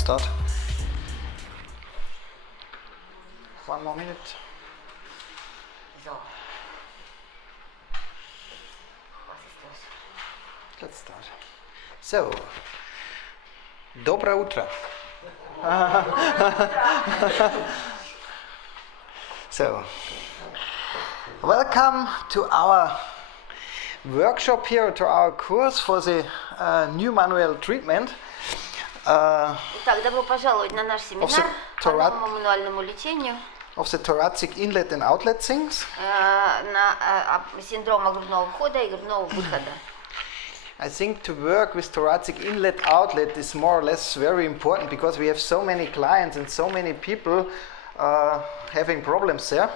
start. 1 more minute. So. Was ist los? Let's start. So, доброе утро. So, welcome to our workshop here, to our course for the new manual treatment. Итак, добро пожаловать на наш семинар по новому мануальному лечению. Of the thoracic inlet and outlet things. На синдрома грудного входа и грудного выхода. I think to work with thoracic inlet outlet is more or less very important because we have so many clients and so many people having problems there.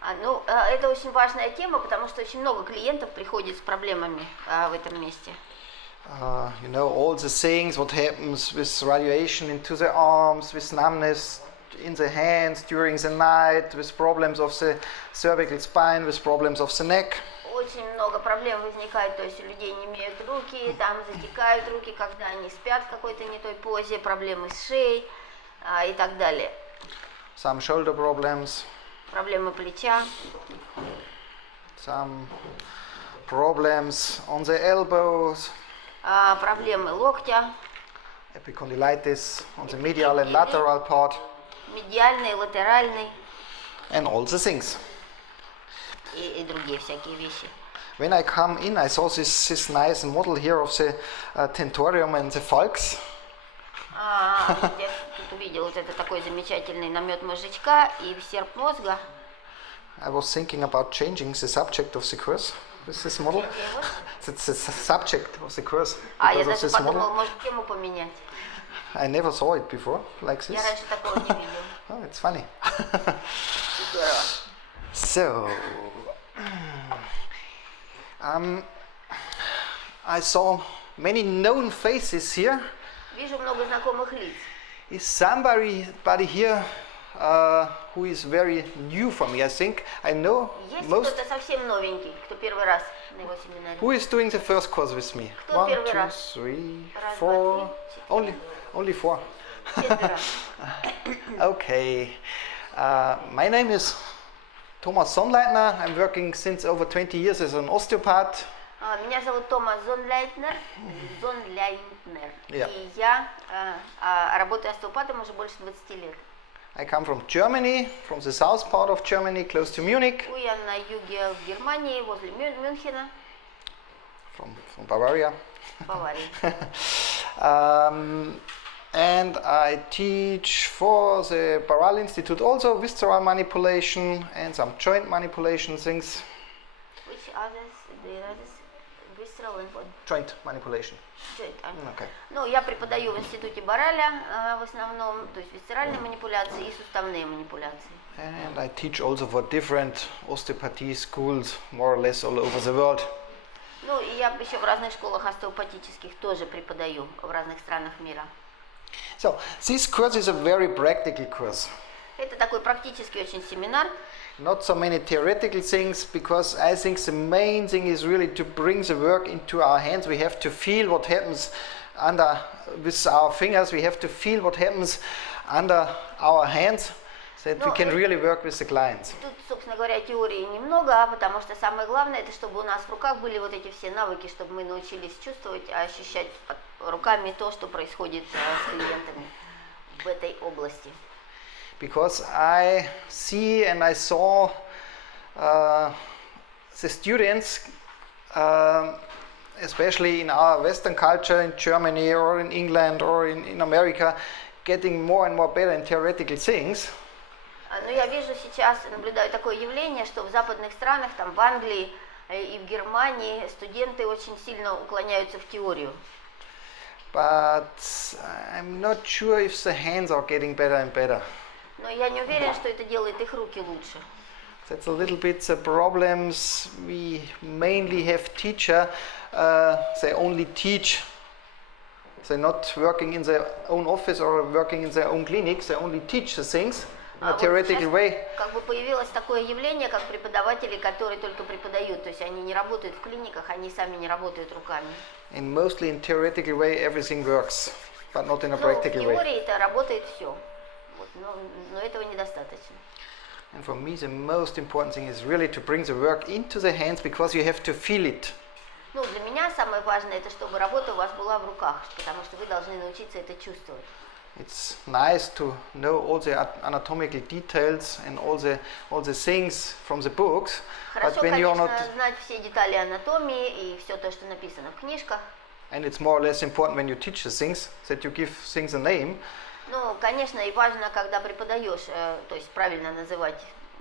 Это очень важная тема, потому что очень много клиентов приходит с проблемами в этом месте. You know all the things what happens with radiation into the arms, with numbness in the hands during the night, with problems of the cervical spine, with problems of the neck. Очень много проблем возникает, то есть у людей не имеют руки, там затекают руки, когда они спят в какой-то не той позе, проблемы с шеей и так далее. Some shoulder problems. Проблемы плеча. Some problems on the elbows. Проблемы локтя. Epicondylitis on the medial and lateral part. Медиальный, латеральный. And all the things. И другие всякие вещи. When I come in, I saw this nice model here of the tentorium and the falx. Я тут увидел вот это такой замечательный намет мозжечка и серп мозга. I was thinking about changing the subject of the course with this model. It's the subject of the course. Я даже подумал, может, тему поменять. I never saw it before like this. Я раньше такого не видел. Oh, it's funny. Здорово. So, I saw many known faces here. Вижу много знакомых лиц. Is somebody here who is very new for me? I think I know Есть most. кто-то совсем новенький, кто первый раз на его семинаре? Who is doing the first course with me? Кто 1, первый 2, раз? 3, Раз, 4. два, три, Only 4. Четверо. Okay. My name is Tомас Зонляйтнер. I'm working since over 20 years as an osteopath. Меня зовут Томас Зонляйтнер. Yeah. И я работаю остеопатом уже больше 20 лет. I come from Germany, from the south part of Germany, close to Munich. Я на юге Германии, возле Мюнхена. From Bavaria. Баварии. And I teach for the Baral Institute also visceral manipulation and some joint manipulation things. Which others? The others? Visceral and what? Joint manipulation. Joint. Okay. Я преподаю в институте Бараля в основном, то есть висцеральные манипуляции и суставные манипуляции. And I teach also for different osteopathy schools, more or less all over the world. И я еще в разных школах остеопатических тоже преподаю в разных странах мира. So, this course is a very practical course. Это такой практический очень семинар. Not so many theoretical things, because I think the main thing is really to bring the work into our hands. We have to feel what happens with our fingers. We have to feel what happens under our hands, so that we can really work with the clients. Тут, собственно говоря, теории немного, потому что самое главное, это чтобы у нас в руках были вот эти все навыки, чтобы мы научились чувствовать, ощущать руками то, что происходит с клиентами в этой области. Because I see and I saw the students, especially in our Western culture, in Germany or in England or in America, getting more and more better in theoretical things. Я вижу сейчас, наблюдаю такое явление, что в западных странах, там в Англии и в Германии студенты очень сильно уклоняются в теорию. But I'm not sure if the hands are getting better and better. Но я не уверен, что это делает их руки лучше. That's a little bit the problems. We mainly have teacher. They only teach. They're not working in their own office or working in their own clinics. They only teach the things in a theoretical way. Как бы появилось такое явление, как преподаватели, которые только преподают, то есть они не работают в клиниках, они сами не работают руками. And mostly in theoretical way, everything works. but not in a Ну, в practical way. теории это работает все, вот, но этого недостаточно. And for me, the most important thing is really to bring the work into the hands because you have to feel it. Ну, для меня самое важное, это чтобы работа у вас была в руках, потому что вы должны научиться это чувствовать. It's nice to know all the anatomical details and all the things from the books, Хорошо, but when you're конечно, not, знать все детали анатомии и все то, что написано в книжках. and it's more or less important when you teach the things that you give things a name. Ну, конечно, и важно, когда преподаешь, то есть правильно называть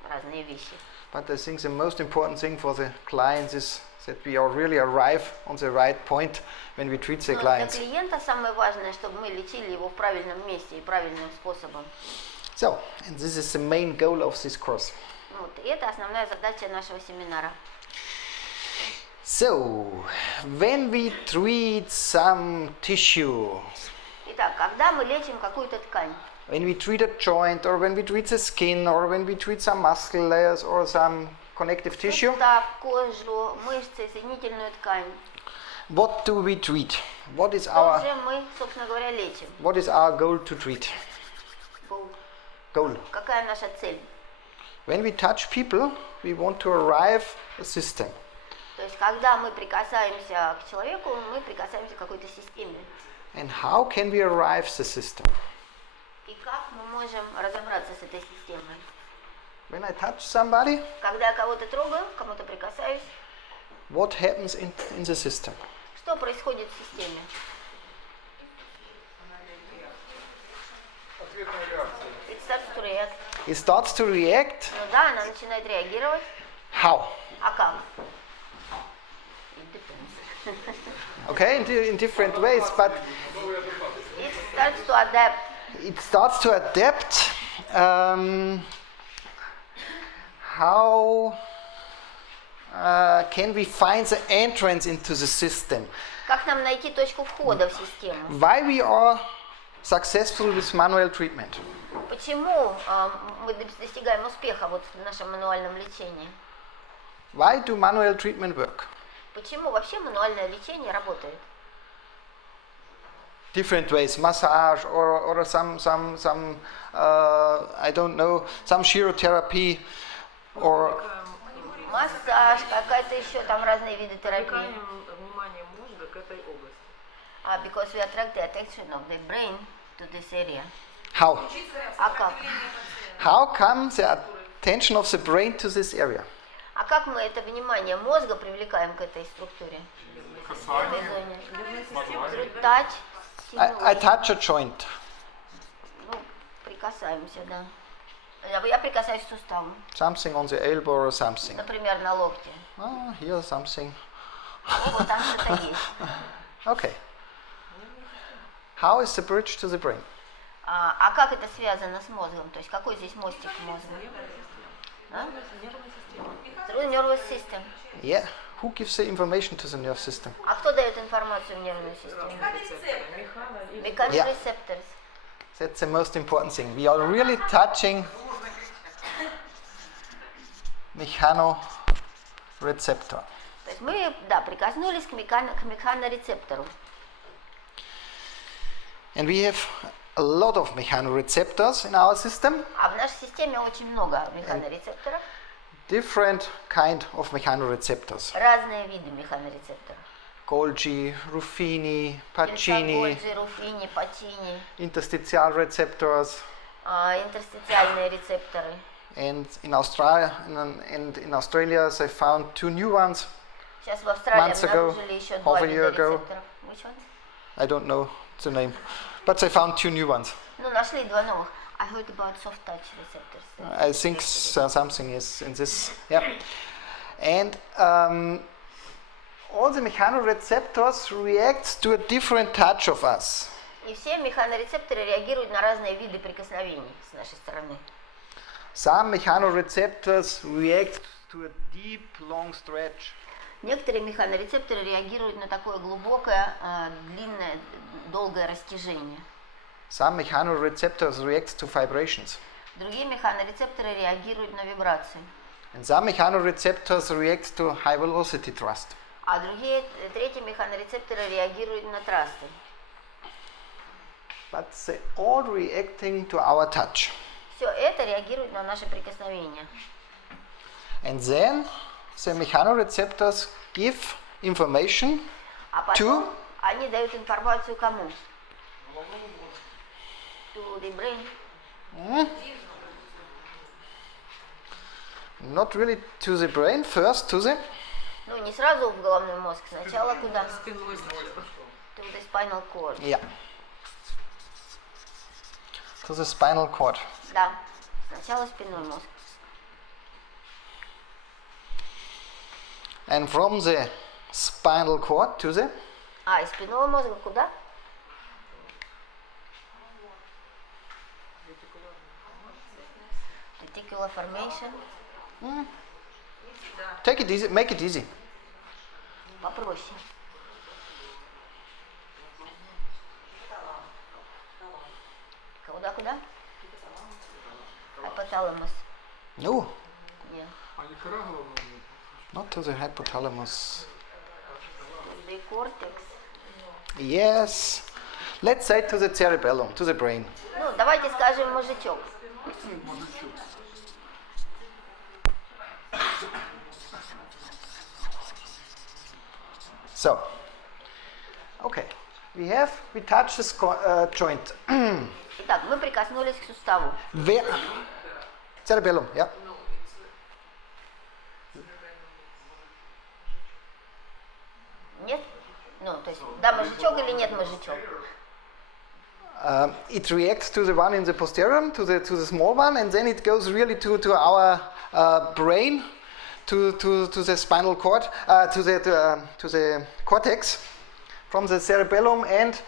разные вещи. But I think the most important thing for the clients is that we all really arrive on the right point when we treat the Но для clients. клиента самое важное, чтобы мы лечили его в правильном месте и правильным способом. So, and this is the main goal of this course. Вот, и это основная задача нашего семинара. So, when we treat some tissue, Итак, когда мы лечим какую-то ткань, when we treat a joint or when we treat the skin or when we treat some muscle layers or some connective tissue, сустав, кожу, мышцы, соединительную ткань, what do we treat? What is что our же мы, собственно говоря, лечим? goal to treat? Goal. Какая наша цель? When we touch people, we want to arrive a system. То есть, когда мы прикасаемся к человеку, мы прикасаемся к какой-то системе. And how can we arrive the system? И как мы можем разобраться с этой системой? When I touch somebody, Когда я кого-то трогаю, к кому-то прикасаюсь, what happens in the system? что происходит в системе? It starts to react. It starts to react. Ну да, она начинает реагировать. How? А как? It depends. Okay, in different ways, but It starts to adapt. it starts to adapt. How can we find the entrance into the system? Как нам найти точку входа в систему? Why we are successful with manual treatment? Почему мы достигаем успеха вот в нашем мануальном лечении? Why do manual treatment work? Почему вообще мануальное лечение работает? Different ways, massage or some I don't know, some chirotherapy or Массаж, какая-то еще там разные виды терапии. Привлекаем внимание мозга к этой области. Because we attract the attention of the brain to this area. how? А как? How comes the attention of the brain to this area? А как мы это внимание мозга привлекаем к этой структуре? К этой зоне? Through touch, I touch a joint. ну, прикасаемся, да. Я прикасаюсь к суставу, Something on the elbow or something. например, на локте. Ah, here something. Ну, вот там что-то есть. Okay. How is the bridge to the brain? А как это связано с мозгом? То есть какой здесь мостик мозга? А? Through nervous system. Yeah. Who gives the information to the nerve system? А кто дает информацию в нервную систему? Mechanoreceptors. That's the most important thing. We are really touching mechanoreceptor. То есть мы, да, прикоснулись к механорецептору. And we have a lot of mechanoreceptors in our system. А в нашей системе очень много механорецепторов. Different kind of mechanoreceptors. Разные виды механорецепторов. Golgi, Ruffini, Pacini, Гольджи, Руфини, Пачини, interstitial receptors. интерстициальные рецепторы. And in Australia, they found 2 new ones. Сейчас в Австралии Months ago, обнаружили еще half два a вида year ago. рецепторов. Which ones? I don't know the name, but they found 2 new ones. Ну, нашли два новых. I heard about soft touch receptors. I think something is in this. Yeah. And all the mechanoreceptors react to a different touch of us. И все механорецепторы реагируют на разные виды прикосновений с нашей стороны. Some mechanoreceptors react to a deep, long stretch. Некоторые механорецепторы реагируют на такое глубокое, длинное, долгое растяжение. Some mechanoreceptors react to vibrations. Другие механорецепторы реагируют на вибрации. And some mechanoreceptors react to high velocity thrust. А другие, третьи механорецепторы реагируют на трасты. but they all reacting to our touch. Все это реагирует на наше прикосновение. And then the mechanoreceptors give information А потом они дают информацию кому? To the brain. not really to the brain, first to the Ну, не сразу в головной мозг, сначала куда? Спиной мозг. To the spinal cord. yeah, to the spinal cord. Да, сначала спинной мозг. And from the spinal cord to the А, из спинного мозга куда? Reticular formation. take it easy, make it easy. Попроще. Куда? Hypothalamus. No, Нет. not to the hypothalamus. The cortex. Yes, let's say to the cerebellum, to the brain. Ну, давайте скажем мозжечок. So, okay, we touch this joint. Итак, мы прикоснулись к суставу. Where? Cerebellum, yeah. Нет? Ну, то есть, да, мозжечок или нет мозжечок? It reacts to the one in the posterior, to the small one, and then it goes really to our brain, to the spinal cord, to the cortex, from the cerebellum, and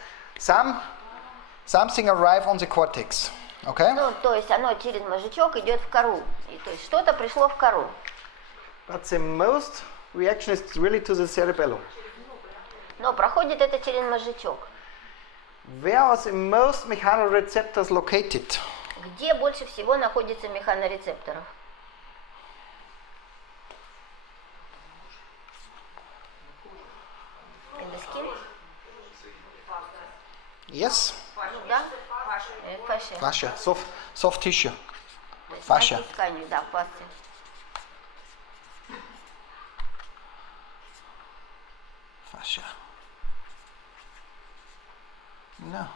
something arrive on the cortex. Okay? Ну, то есть, оно через мозжечок идет в кору. И, то есть, что-то пришло в кору. But the most reaction is really to the cerebellum. Но проходит это через мозжечок. Where are the most mechanoreceptors located? Где больше всего находится механорецепторов? In the skin? Yes, Да? Fascia. fascia, soft tissue. То есть Fascia. мягкие ткани, да, фасции. Fascia. No.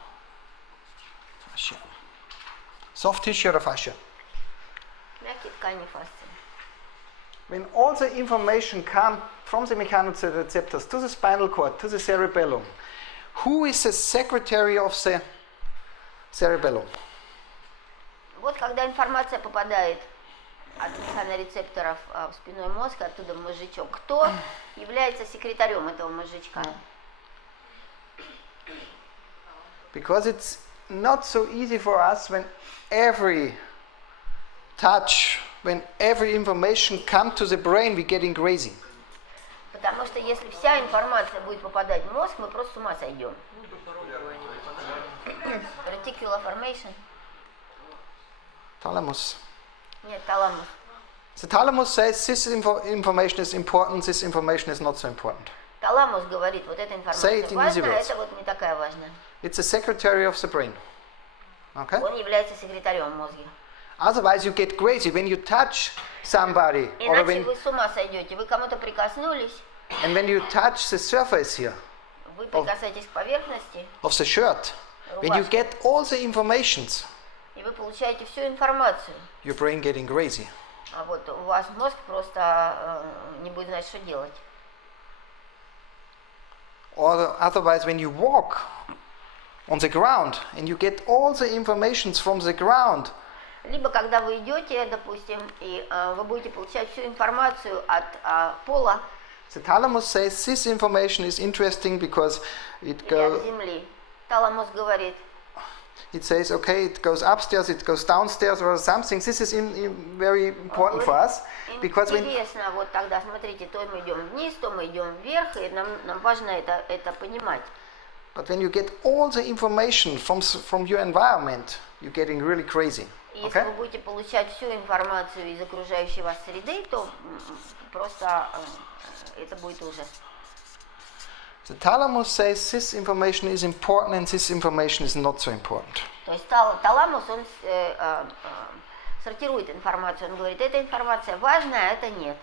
Fascia. Soft tissue or fascia. Мягкие ткани фасции. When all the information comes from the mechanoreceptors to the spinal cord, to the cerebellum, who is the secretary of the cerebellum? Вот когда информация попадает от механорецепторов в спинной мозг, оттуда в мозжечок, кто является секретарем этого мозжечка? Because it's not so easy for us when every touch, when every information comes to the brain, we're getting crazy. Потому что если вся информация будет попадать в мозг, мы просто с ума сойдем. Reticular formation. Thalamus. Нет, таламус. The thalamus says this information is important, this information is not so important. Таламус говорит, вот эта Say информация it in easy важна, а words. это вот не такая важная. It's the secretary of the brain. Okay? Он является секретарем мозга. Otherwise you get crazy when you touch somebody or Иначе when, вы с ума сойдете. Вы кому-то прикоснулись, and when you touch the surface here вы прикасаетесь к поверхности, of the shirt, when you рубашки, get all the informations, и вы получаете всю информацию. your brain getting crazy. А вот у вас мозг просто не будет знать, что делать. Or otherwise when you walk on the ground and you get all the informations from the ground, Либо когда вы идете, допустим, и вы будете получать всю информацию от пола the thalamus says this information is interesting because it или от goes, земли. Таламус говорит, it says, okay, it goes upstairs, it goes downstairs or something. This is very important for us because when, интересно, вот тогда смотрите, то мы идем вниз, то мы идем вверх, и нам важно это понимать. but when you get all the information from your environment, you're getting really crazy. И если вы будете получать всю информацию из окружающей вас среды, то просто это будет ужас. The thalamus says this information is important and this information is not so important. То есть таламус, он сортирует информацию, он говорит, эта информация важная, а это нет.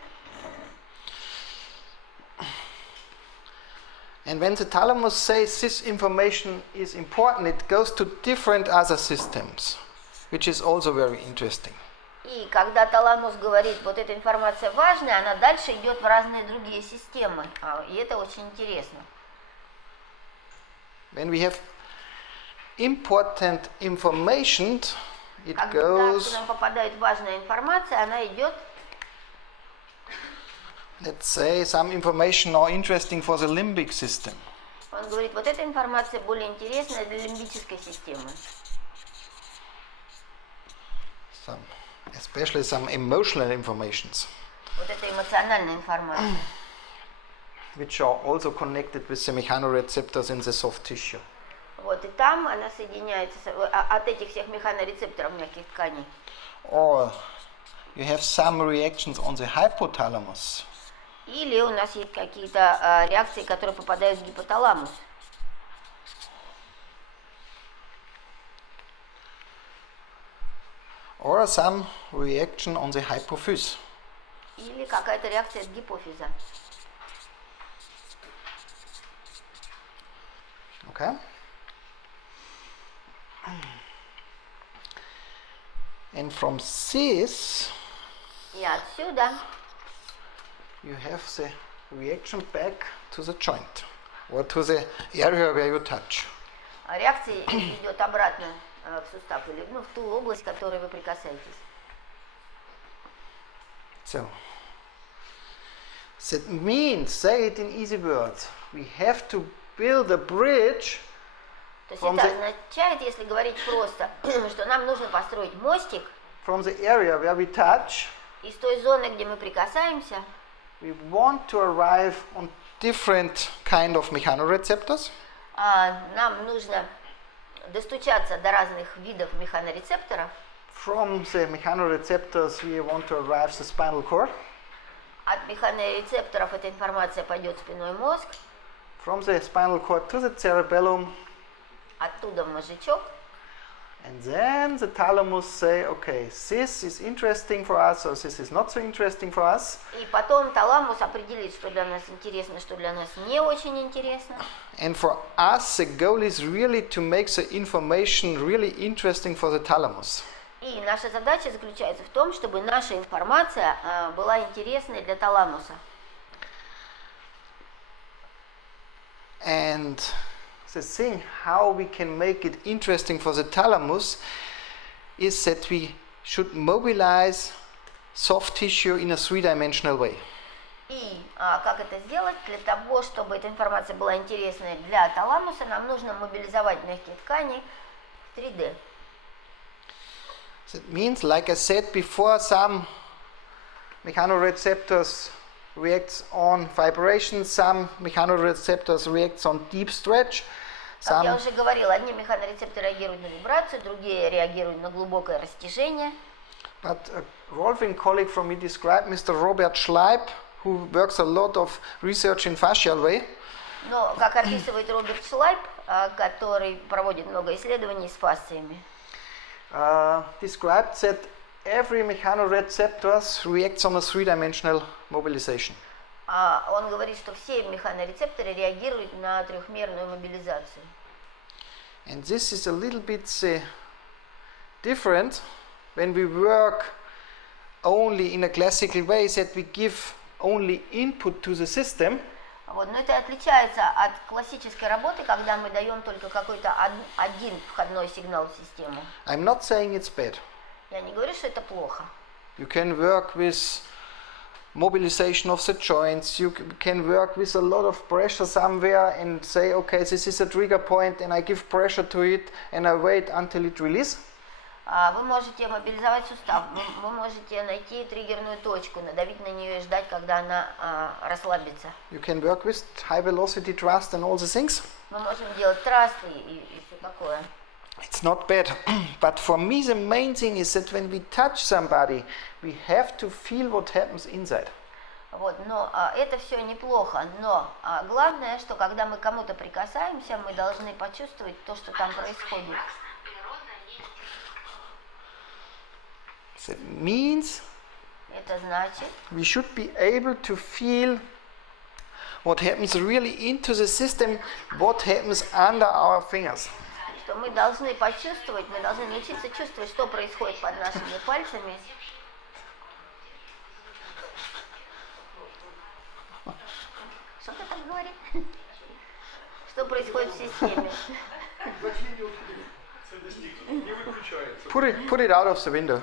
And when the thalamus says this information is important, it goes to different other systems, which is also very interesting. И когда таламус говорит, вот эта информация важная, она дальше идет в разные другие системы, и это очень интересно. When we have important information, it Когда goes, к нам попадает важная информация, она идет, let's say, some information more interesting for the limbic system. он говорит, вот эта информация более интересная для лимбической системы. Especially some emotional informations, Вот это эмоциональная информация, which are also connected with the mechanoreceptors in the soft tissue. вот и там она соединяется от этих всех механорецепторов мягких тканей. Or you have some reactions on the hypothalamus. Или у нас есть какие-то реакции, которые попадают в гипоталамус. Or some reaction on the hypophyse. Или какая-то реакция от гипофиза. Okay? And from this, И отсюда you have the reaction back to the joint or to the area where you touch. реакция идет обратно в сустав или в ту область, к которой вы прикасаетесь. So, that means, say it in easy words, we have to build a bridge. То есть From это the- означает, если говорить просто, что нам нужно построить мостик From the area where we touch, из той зоны, где мы прикасаемся, we want to arrive on different kind of mechanoreceptors. нам нужно достучаться до разных видов механорецепторов. From the mechanoreceptors, we want to arrive to the spinal cord. От механорецепторов эта информация пойдет в спинной мозг, From the spinal cord to the cerebellum. оттуда в мозжечок. And then the thalamus say, okay, this is interesting for us, or this is not so interesting for us. И потом таламус определит, что для нас интересно, что для нас не очень интересно. And for us, the goal is really to make the information really interesting for the thalamus. И наша задача заключается в том, чтобы наша информация была интересной для таламуса. And the thing how we can make it interesting for the thalamus is that we should mobilize soft tissue in a three-dimensional way. И как это сделать? Для того, чтобы эта информация была интересной для таламуса, нам нужно мобилизовать мягкие ткани в 3D. That means, like I said before, some mechanoreceptors reacts on vibration, some mechanoreceptors reacts on deep stretch, Как я some уже говорила, одни механорецепторы реагируют на вибрацию, другие реагируют на глубокое растяжение. but a Rolfing colleague from me described Mr. Robert Schleib, who works a lot of research in fascial way. Но, как описывает Роберт Шлайп, который проводит много исследований с фасциями, Described that every mechanoreceptors reacts on a three-dimensional mobilization. он говорит, что все механорецепторы реагируют на трехмерную мобилизацию. And this is a little bit different when we work only in a classical way, that we give only input to the system. Вот. Но это отличается от классической работы, когда мы даем только какой-то один входной сигнал в систему. I'm not saying it's bad. Я не говорю, что это плохо. You can work with mobilization of the joints, you can work with a lot of pressure somewhere and say, okay, this is a trigger point and I give pressure to it and I wait until it releases. Вы можете мобилизовать сустав, вы можете найти триггерную точку, надавить на нее и ждать, когда она расслабится. You can work with high velocity thrust and all the things. Мы можем делать трассы и все такое. It's not bad. But for me the main thing is that when we touch somebody, we have to feel what happens inside. Вот, но это все неплохо, но главное, что когда мы к кому-то прикасаемся, мы должны почувствовать то, что там происходит. That means Это значит, we should be able to feel what happens really into the system, what happens under our fingers. что мы должны почувствовать, мы должны научиться чувствовать, что происходит под нашими пальцами. Что ты так говоришь? Что происходит в системе? Put it out of the window.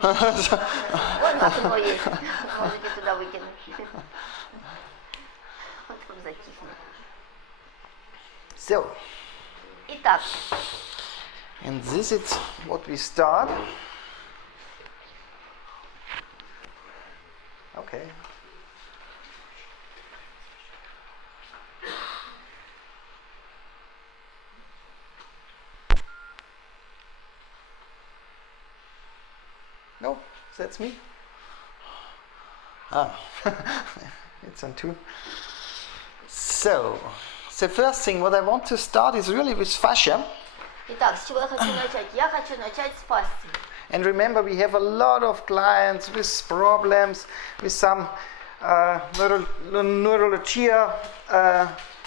Вон окно есть, можете туда выкинуть. Вот он затихнет. So, Итак, and this is what we start. Okay. No, that's me. Ah, it's on two. So, the first thing what I want to start is really with fascia. итак, с чего я хочу начать? Я хочу начать с фасции. And remember, we have a lot of clients with problems, with some neuralgia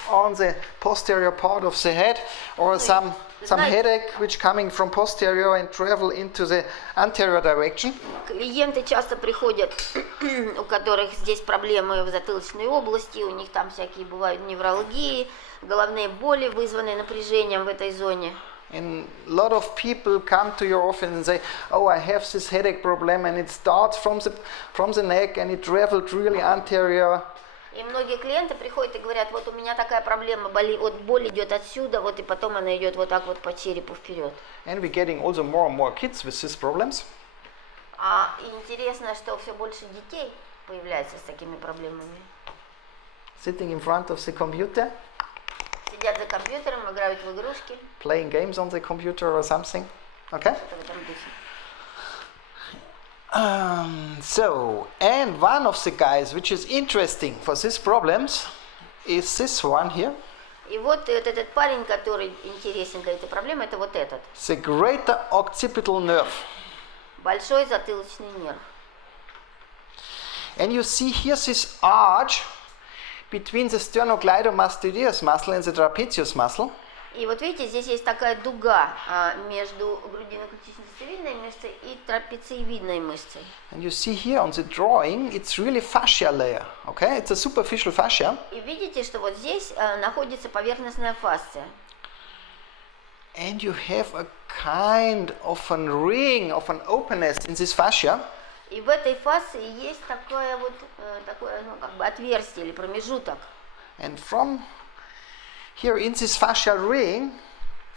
on the posterior part of the head, or some headache which coming from posterior and travel into the anterior direction. Клиенты часто приходят, у которых здесь проблемы в затылочной области, у них там всякие бывают невралгии, головные боли, вызванные напряжением в этой зоне. And a lot of people come to your office and say, "Oh, I have this headache problem, and it starts from the neck, and it traveled really anterior." И многие клиенты приходят и говорят, вот у меня такая проблема, вот боль идет отсюда, вот и потом она идет вот так вот по черепу вперед. And we're getting also more and more kids with these problems. И интересно, что все больше детей появляется с такими проблемами. Sitting in front of the computer, Сидят за компьютером, играют в игрушки. playing games on the computer or something. Okay? Что в этом духе. So, and one of the guys which is interesting for these problems is this one here, И вот этот парень, который интересен для этой проблемы, это вот этот. the greater occipital nerve. Большой затылочный нерв. And you see here this arch between the sternocleidomastoideus muscle and the trapezius muscle. И вот видите, здесь есть такая дуга между грудино-ключично-сосцевидной мышцей и трапециевидной мышцей. And you see here on the drawing, it's really fascia layer, okay? It's a superficial fascia. И видите, что вот здесь находится поверхностная фасция. And you have a kind of a ring, of an openness in this fascia. И в этой фасции есть такое вот такое, ну, как бы отверстие или промежуток. And from here in this fascial ring,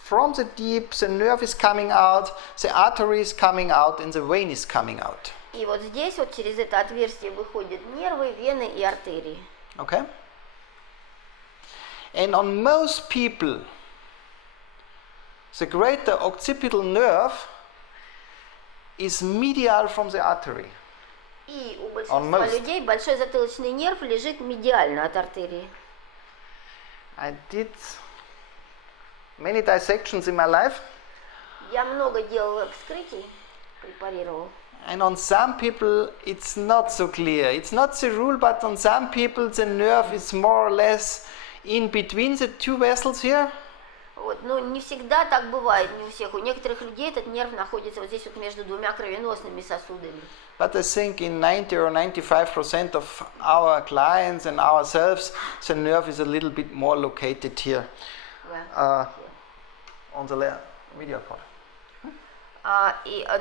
from the deep, the nerve is coming out, the artery is coming out, and the vein is coming out. И вот здесь вот через это отверстие выходят нервы, вены и артерии. Okay? And on most people, the greater occipital nerve is medial from the artery. И у большинства людей большой затылочный нерв лежит медиально от артерии. I did many dissections in my life. Я много делала вскрытий, препарировал. And on some people it's not so clear. It's not the rule, but on some people the nerve is more or less in between the two vessels here. Вот, но не всегда так бывает, не у всех. У некоторых людей этот нерв находится вот здесь вот между двумя кровеносными сосудами. But I think in 90 or 95% of our clients and ourselves, the nerve is a little bit more located here on the medial part.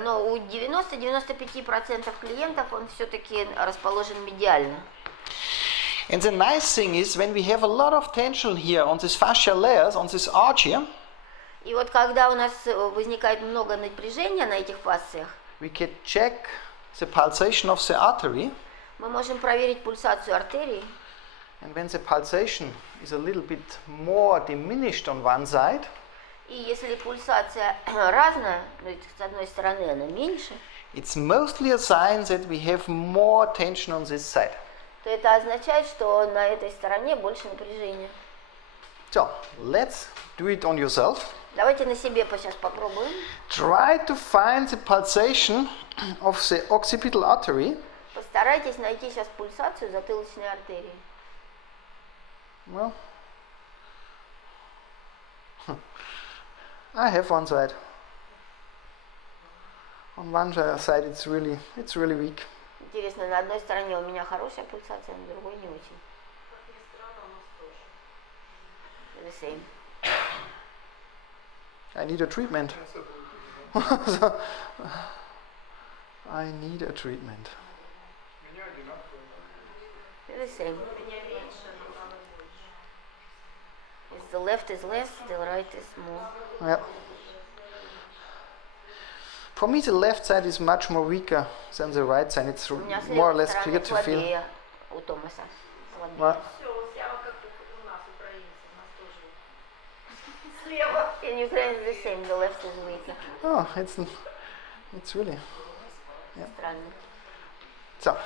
Но у 90-95% клиентов он все-таки расположен медиально. And the nice thing is when we have a lot of tension here on these fascial layers, on this arch here, И вот когда у нас возникает много напряжения на этих фасциях, we can check the pulsation of the artery. мы можем проверить пульсацию артерий. And when the pulsation is a little bit more diminished on one side, И если пульсация разная, с одной стороны она меньше, it's mostly a sign that we have more tension on this side. то это означает, что на этой стороне больше напряжения. So, let's do it on yourself. Давайте на себе сейчас попробуем. Try to find the pulsation of the occipital artery. Постарайтесь найти сейчас пульсацию затылочной артерии. Well, I have one side. On one side it's really weak. Интересно, на одной стороне у меня хорошая пульсация, на другой не очень. The same. I need a treatment. So, I need a treatment. The same. If the left is less, the right is more. Yeah. For me, the left side is much more weaker than the right side. It's У меня с more or левой less clear стороны to feel. слабее у Томаса. Слабее. Well, In Ukraine it's the same, the left is weaker. oh, it's really. Странно. So,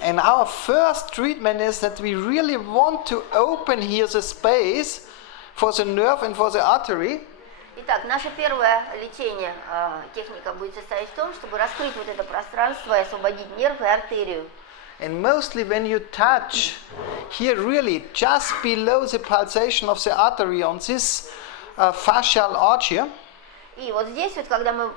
and our first treatment is that we really want to open here the space for the nerve and for the artery. Итак, наше первое лечение, техника будет состоять в том, чтобы раскрыть вот это пространство и освободить нерв и артерию. And mostly when you touch here really just below the pulsation of the artery on this fascial arch here, И вот здесь вот, когда мы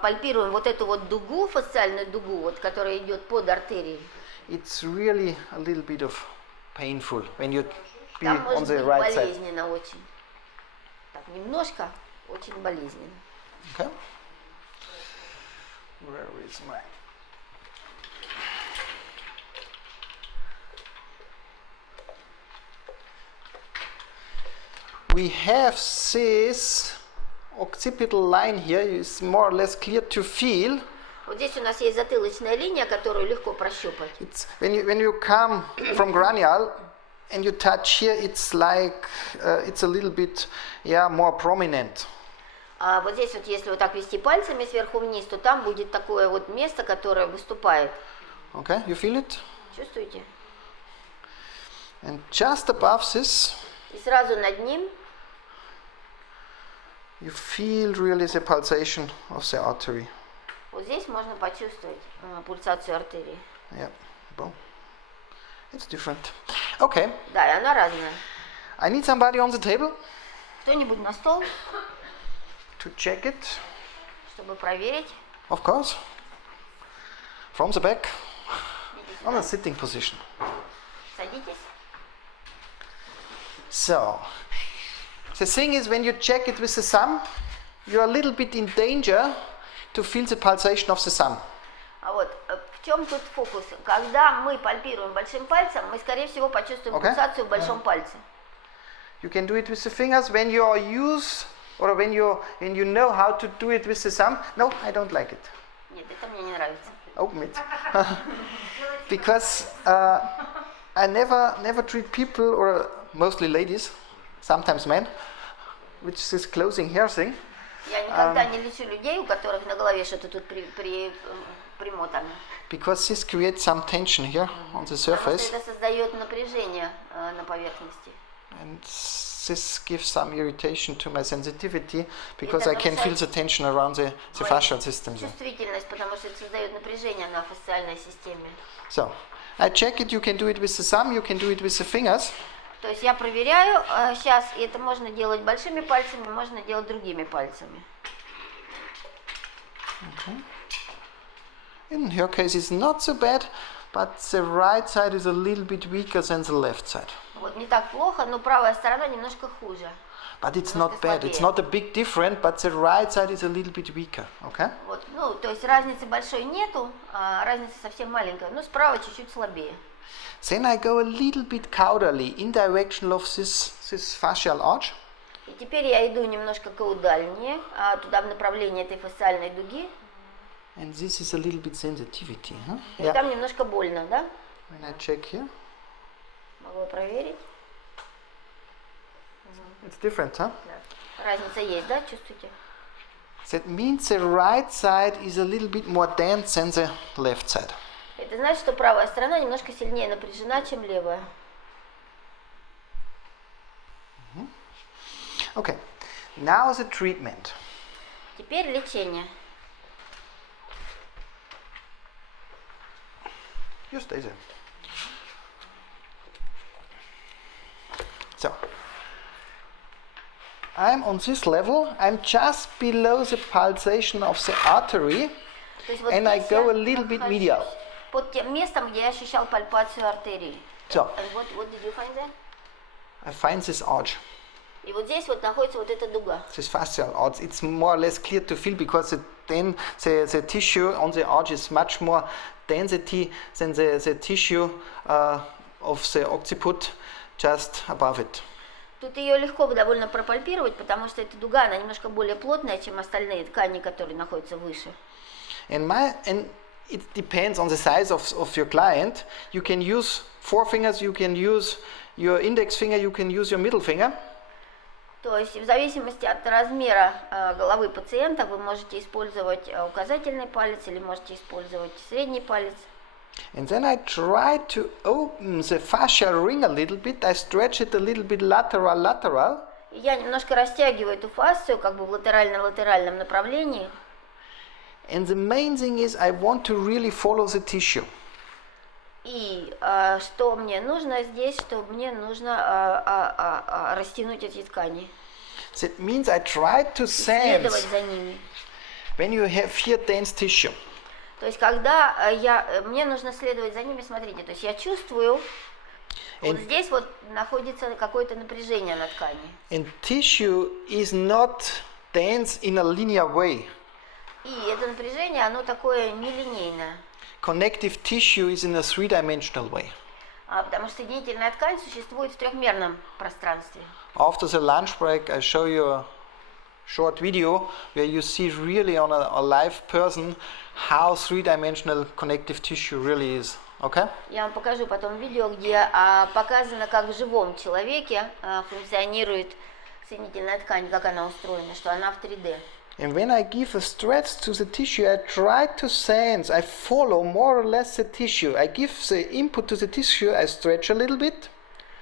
пальпируем вот эту вот дугу, фасциальную дугу, вот, которая идет под артерией, it's really a little bit of painful when you be там on может the быть right side. болезненно очень. Так, немножко, очень болезненно. Okay. Where is my? We have this occipital line here. It's more or less clear to feel. Вот здесь у нас есть затылочная линия, которую легко прощупать. It's when you come from cranial and you touch here, it's like it's a little bit more prominent. А вот здесь вот, если вот так вести пальцами сверху вниз, то там будет такое вот место, которое выступает. Okay, you feel it? Чувствуете? And just above this, И сразу над ним you feel really the pulsation of the artery. вот здесь можно почувствовать пульсацию артерии. Yeah, boom. It's different. Okay, Да, и она разная. I need somebody on the table Кто-нибудь на стол, to check it, чтобы проверить. of course. From the back, on a sitting position. Садитесь. So, the thing is, when you check it with the thumb, you're a little bit in danger to feel the pulsation of the thumb. А вот в чем тут фокус? Когда мы пальпируем большим пальцем, мы, скорее всего, почувствуем Okay. пульсацию в большом пальце. You can do it with the fingers when you are used, or when you know how to do it with the thumb. No, I don't like it. Нет, это мне не нравится. Open it. Because I never treat people, or mostly ladies, sometimes men, with this closing hair thing. Я никогда не лечу людей, у которых на голове что-то тут примотано. Because this creates some tension here on the Потому surface, что это создает напряжение на поверхности. and this gives some irritation to my sensitivity, because I can feel the tension around the fascial system there. Чувствительность, потому что это создает напряжение на фасциальной системе. So, I check it. You can do it with the thumb, you can do it with the fingers. То есть я проверяю сейчас, и это можно делать большими пальцами, можно делать другими пальцами. Okay. In her case, it's not so bad, but the right side is a little bit weaker than the left side. Вот не так плохо, но правая сторона немножко хуже. But it's not bad. It's not a big difference, but the right side is a little bit weaker. Okay? Вот, ну, то есть разницы большой нету, разница совсем маленькая, но справа чуть-чуть слабее. Then I go a little bit caudally in direction of this fascial arch. И теперь я иду немножко каудальнее, туда в направлении этой фасциальной дуги. And this is a little bit sensitivity. Huh? И там немножко больно, да? When I check here, Могу проверить. it's different, huh? Да. Разница есть, да, чувствуете? That means the right side is a little bit more dense than the left side. Это значит, что правая сторона немножко сильнее напряжена, чем левая. Okay, now the treatment. Теперь лечение. You stay there. So, I'm on this level, I'm just below the pulsation of the artery, То есть вот and I здесь go я a little bit нахожусь medial. под тем местом, где я ощущал пальпацию артерии. So, And what did you find there? I find this arch, И вот здесь вот находится вот эта дуга. this fascial arch. It's more or less clear to feel because then the tissue on the arch is much more density than the tissue of the occiput just above it. Тут ее легко довольно пропальпировать, потому что эта дуга, она немножко более плотная, чем остальные ткани, которые находятся выше. And it depends on the size of your client. You can use 4 fingers, you can use your index finger, you can use your middle finger. То есть в зависимости от размера головы пациента вы можете использовать указательный палец или можете использовать средний палец. And then I try to open the fascial ring a little bit. I stretch it a little bit lateral. И я немножко растягиваю эту фасцию как бы в латерально-латеральном направлении. And the main thing is I want to really follow the tissue. И что мне нужно здесь, что мне нужно растянуть эти ткани. That means I try to Следовать sense за ними. when you have here dense tissue. То есть когда мне нужно следовать за ними, смотрите, то есть я чувствую, вот здесь вот находится какое-то напряжение на ткани. And tissue is not dense in a linear way. И это напряжение, оно такое нелинейное. Connective tissue is in a 3-dimensional way. Потому что соединительная ткань существует в трехмерном пространстве. After the lunch break, I show you a short video where you see really on a live person how 3-dimensional connective tissue really is. Okay? Я вам покажу потом видео, где показано, как в живом человеке функционирует соединительная ткань, как она устроена, что она в 3D. And when I give a stretch to the tissue, I try to sense, I follow more or less the tissue. I give the input to the tissue, I stretch a little bit.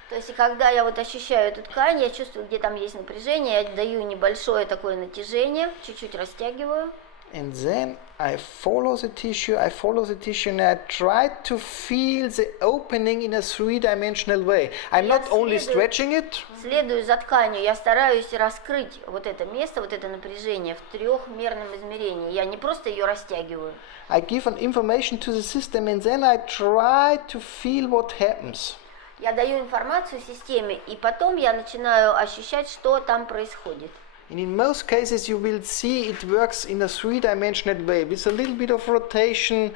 То есть, когда я вот ощущаю эту ткань, я чувствую, где там есть напряжение, я даю небольшое такое натяжение, чуть-чуть растягиваю. And then I follow the tissue, and I try to feel the opening in a 3-dimensional way. I'm not only stretching it. Следую за тканью, я стараюсь раскрыть вот это место, вот это напряжение в трехмерном измерении. Я не просто ее растягиваю. I give an information to the system, and then I try to feel what happens. Я даю информацию системе, и потом я начинаю ощущать, что там происходит. And in most cases you will see it works in a 3-dimensional way with a little bit of rotation,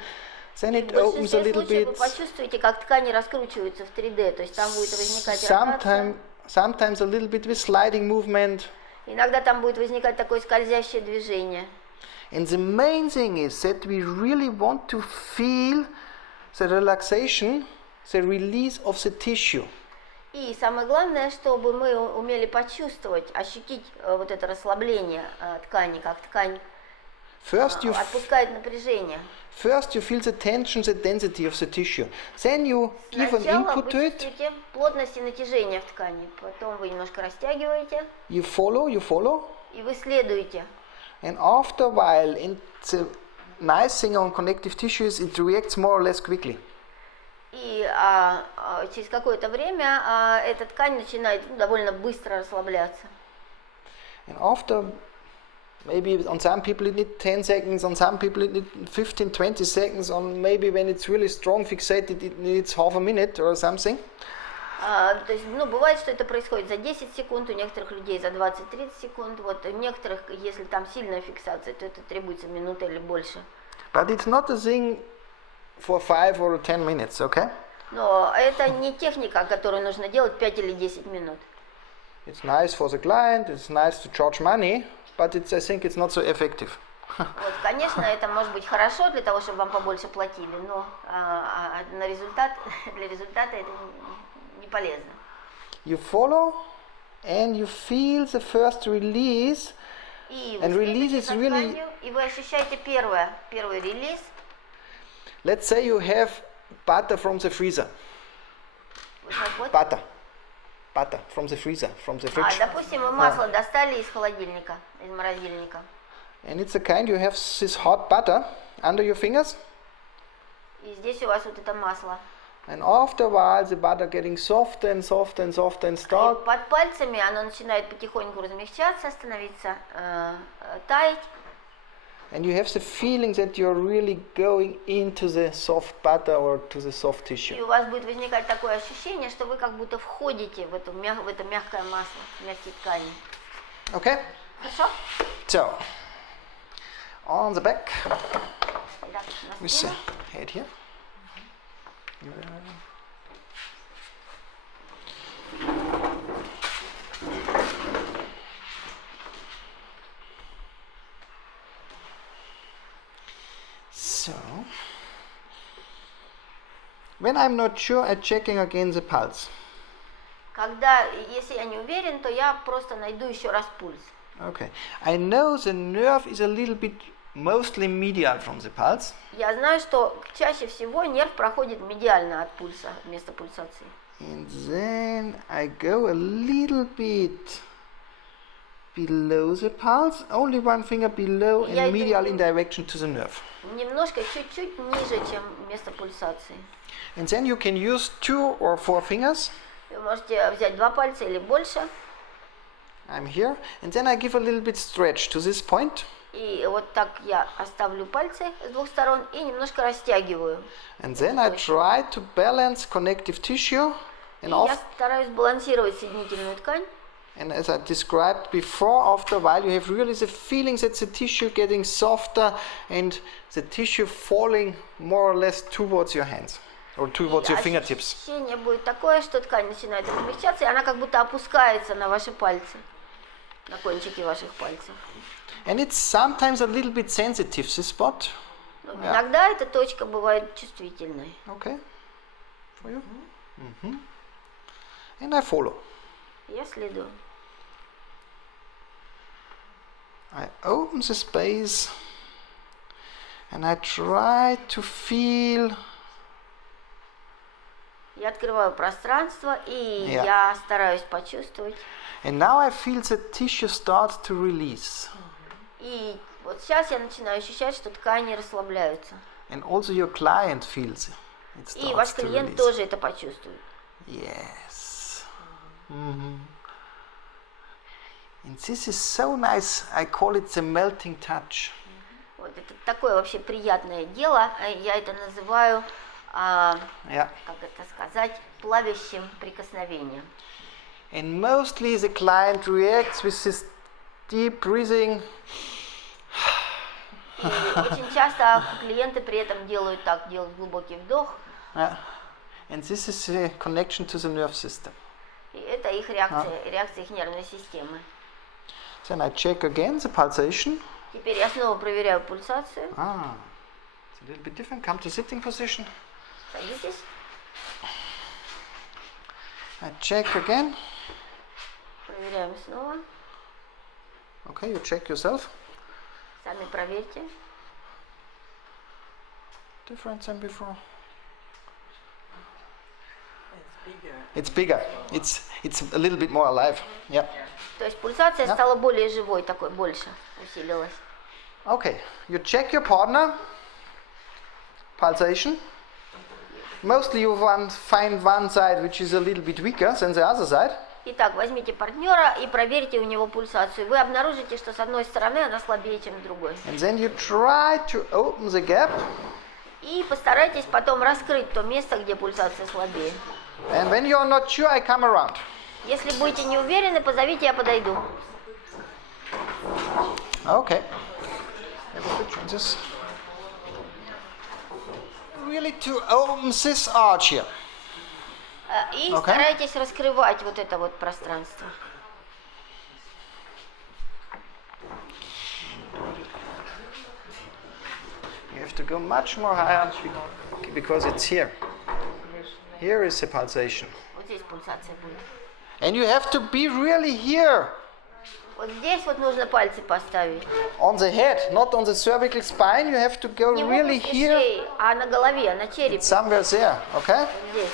then it opens a little bit. Вы почувствуете, как ткани раскручиваются в 3D, то есть там будет возникать ротация. Sometimes a little bit with sliding movement. Иногда там будет возникать такое скользящее движение. And the main thing is that we really want to feel the relaxation, the release of the tissue. И самое главное, чтобы мы умели почувствовать, ощутить вот это расслабление ткани, как ткань отпускает напряжение. First you feel the tension, the density of the tissue. Then you give an Сначала input to вы it. чувствуете плотность и натяжение в ткани, потом вы немножко растягиваете. You follow. И вы следуете. And after a while, and the nice thing on connective tissue is it reacts more or less quickly. И через какое-то время эта ткань начинает довольно быстро расслабляться. And after, maybe on some people it needs 10 seconds, on some people it needs 15-20 seconds, on maybe when it's really strong fixated it needs half a minute or something. То есть, бывает, что это происходит за 10 секунд, у некоторых людей за 20-30 секунд, вот, у некоторых, если там сильная фиксация, то это требуется минута или больше. But it's not a thing for 5 or 10 minutes, okay? Но это не техника, которую нужно делать 5 или 10 минут. It's nice for the client, it's nice to charge money, but I think it's not so effective. Вот, конечно, это может быть хорошо для того, чтобы вам побольше платили, но для результата это не полезно. You follow and you feel the first release И And вы release следуете is за really- тканью, и вы ощущаете первый релиз. Let's say you have butter from the freezer. Вот. Butter from the freezer, from the fridge. Допустим, вы масло достали из холодильника, из морозильника. And it's a kind, you have this hot butter under your fingers. И здесь у вас вот это масло. And after a while, the butter getting softer and softer and softer and И start. под пальцами оно начинает потихоньку размягчаться, становиться, таять. And you have the feeling that you're really going into the soft butter or to the soft И tissue. у вас будет возникать такое ощущение, что вы как будто входите в это мягкое масло, в мягкие ткани. Okay? Хорошо? So, on the back, Итак, на with the спину. head here. So, when I'm not sure, I'm checking again the pulse. Если я не уверен, то я просто найду еще раз пульс. Okay, I know the nerve is a little bit mostly medial from the pulse. Я знаю, что чаще всего нерв проходит медиально от пульса, от места пульсации. And then I go a little bit below the pulse, only one finger below Я and иду medial in direction to the nerve. Немножко, чуть-чуть ниже, чем место пульсации. And then you can use 2 or 4 fingers. Вы можете взять 2 пальца или больше. I'm here. And then I give a little bit stretch to this point. И вот так я оставлю пальцы с двух сторон и немножко растягиваю. And then I try to balance connective tissue. И And, я стараюсь балансировать соединительную ткань. and as I described before, after a while you have really the feeling that the tissue getting softer and the tissue falling more or less towards your hands or towards your fingertips. Ощущение будет такое, что ткань начинает размягчаться, и она как будто опускается на ваши пальцы, на кончики ваших пальцев. And it's sometimes a little bit sensitive, this spot. Но иногда эта точка бывает чувствительной. Okay, for you. And I follow. Я следую. I open the space and I try to feel. Я открываю пространство, и Yeah. я стараюсь почувствовать. And now I feel the tissue start to release. И вот сейчас я начинаю ощущать, что ткани расслабляются. And also your client feels it. It И ваш starts to клиент release. тоже это почувствует. Yes. And this is so nice. I call it the melting touch. Вот это такое вообще приятное дело. Я это называю, Yeah. как это сказать, плавящим прикосновением. And mostly the client reacts with this deep breathing. И очень часто клиенты при этом делают так, делают глубокий вдох. Yeah. And this is the connection to the nerve system. И это их реакция их нервной системы. Then I check again the pulsation. Теперь я снова проверяю пульсацию. It's a little bit different. Come to sitting position. Садитесь. I check again. Проверяем снова. Okay, you check yourself. Сами проверьте. Different than before. It's bigger. It's bigger. It's a little bit more alive. Yeah. То есть пульсация Да. стала более живой, такой больше усилилась. Okay. You check your partner. Pulsation. Mostly you find one side which is a little bit weaker than the other side. Итак, возьмите партнера и проверьте у него пульсацию. Вы обнаружите, что с одной стороны она слабее, чем с другой. And then you try to open the gap. И постарайтесь потом раскрыть то место, где пульсация слабее. And when you're not sure, I come around. Если будете не уверены, позовите, я подойду. Okay. Have a switch on this. Really to open this arch here. И Okay. старайтесь раскрывать вот это вот пространство. You have to go much more higher because it's here. Here is the pulsation. Вот здесь пульсация будет. And you have to be really here. Вот здесь вот нужно пальцы поставить. On the head, not on the cervical spine. You have to go Не в really области here, шеи, а на голове, на черепе. somewhere there, okay? Вот здесь.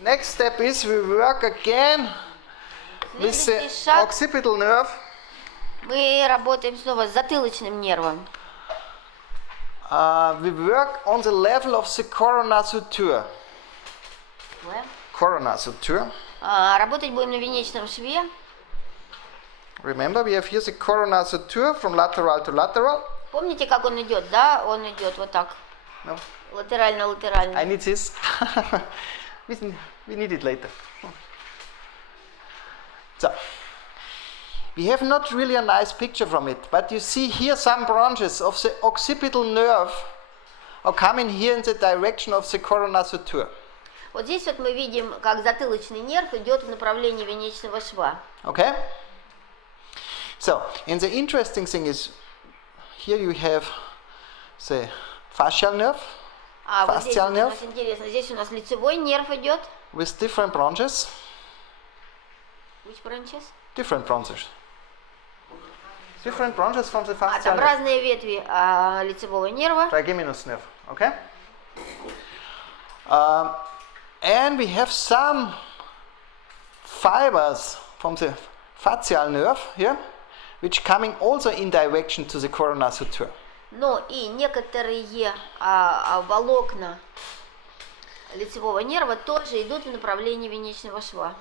Next step is we work again with the Следующий шаг. occipital nerve. Мы работаем снова с затылочным нервом. We work on the level of the corona suture. Corona suture. Работать будем на венечном шве. Remember, we have here the corona suture from lateral to lateral. Помните, как он идет, да? Он идет вот так. No, Латерально-латерально. I need this. We need it later. So, we have not really a nice picture from it, but you see here some branches of the occipital nerve are coming here in the direction of the corona suture. Вот здесь вот мы видим, как затылочный нерв идет в направлении венечного шва. Okay? So, and the interesting thing is, here you have the fascial nerve А вот здесь Fascial вот у nerve. нас интересно, здесь у нас лицевой нерв идет. with different branches. Which branches? Different branches. Different branches from the А fascial там nerve. разные ветви лицевого нерва. Trigeminous nerve. Okay? And we have some fibers from the facial nerve here, which coming also in direction to the corona suture. Но и некоторые волокна лицевого нерва тоже идут в направлении венечного шва.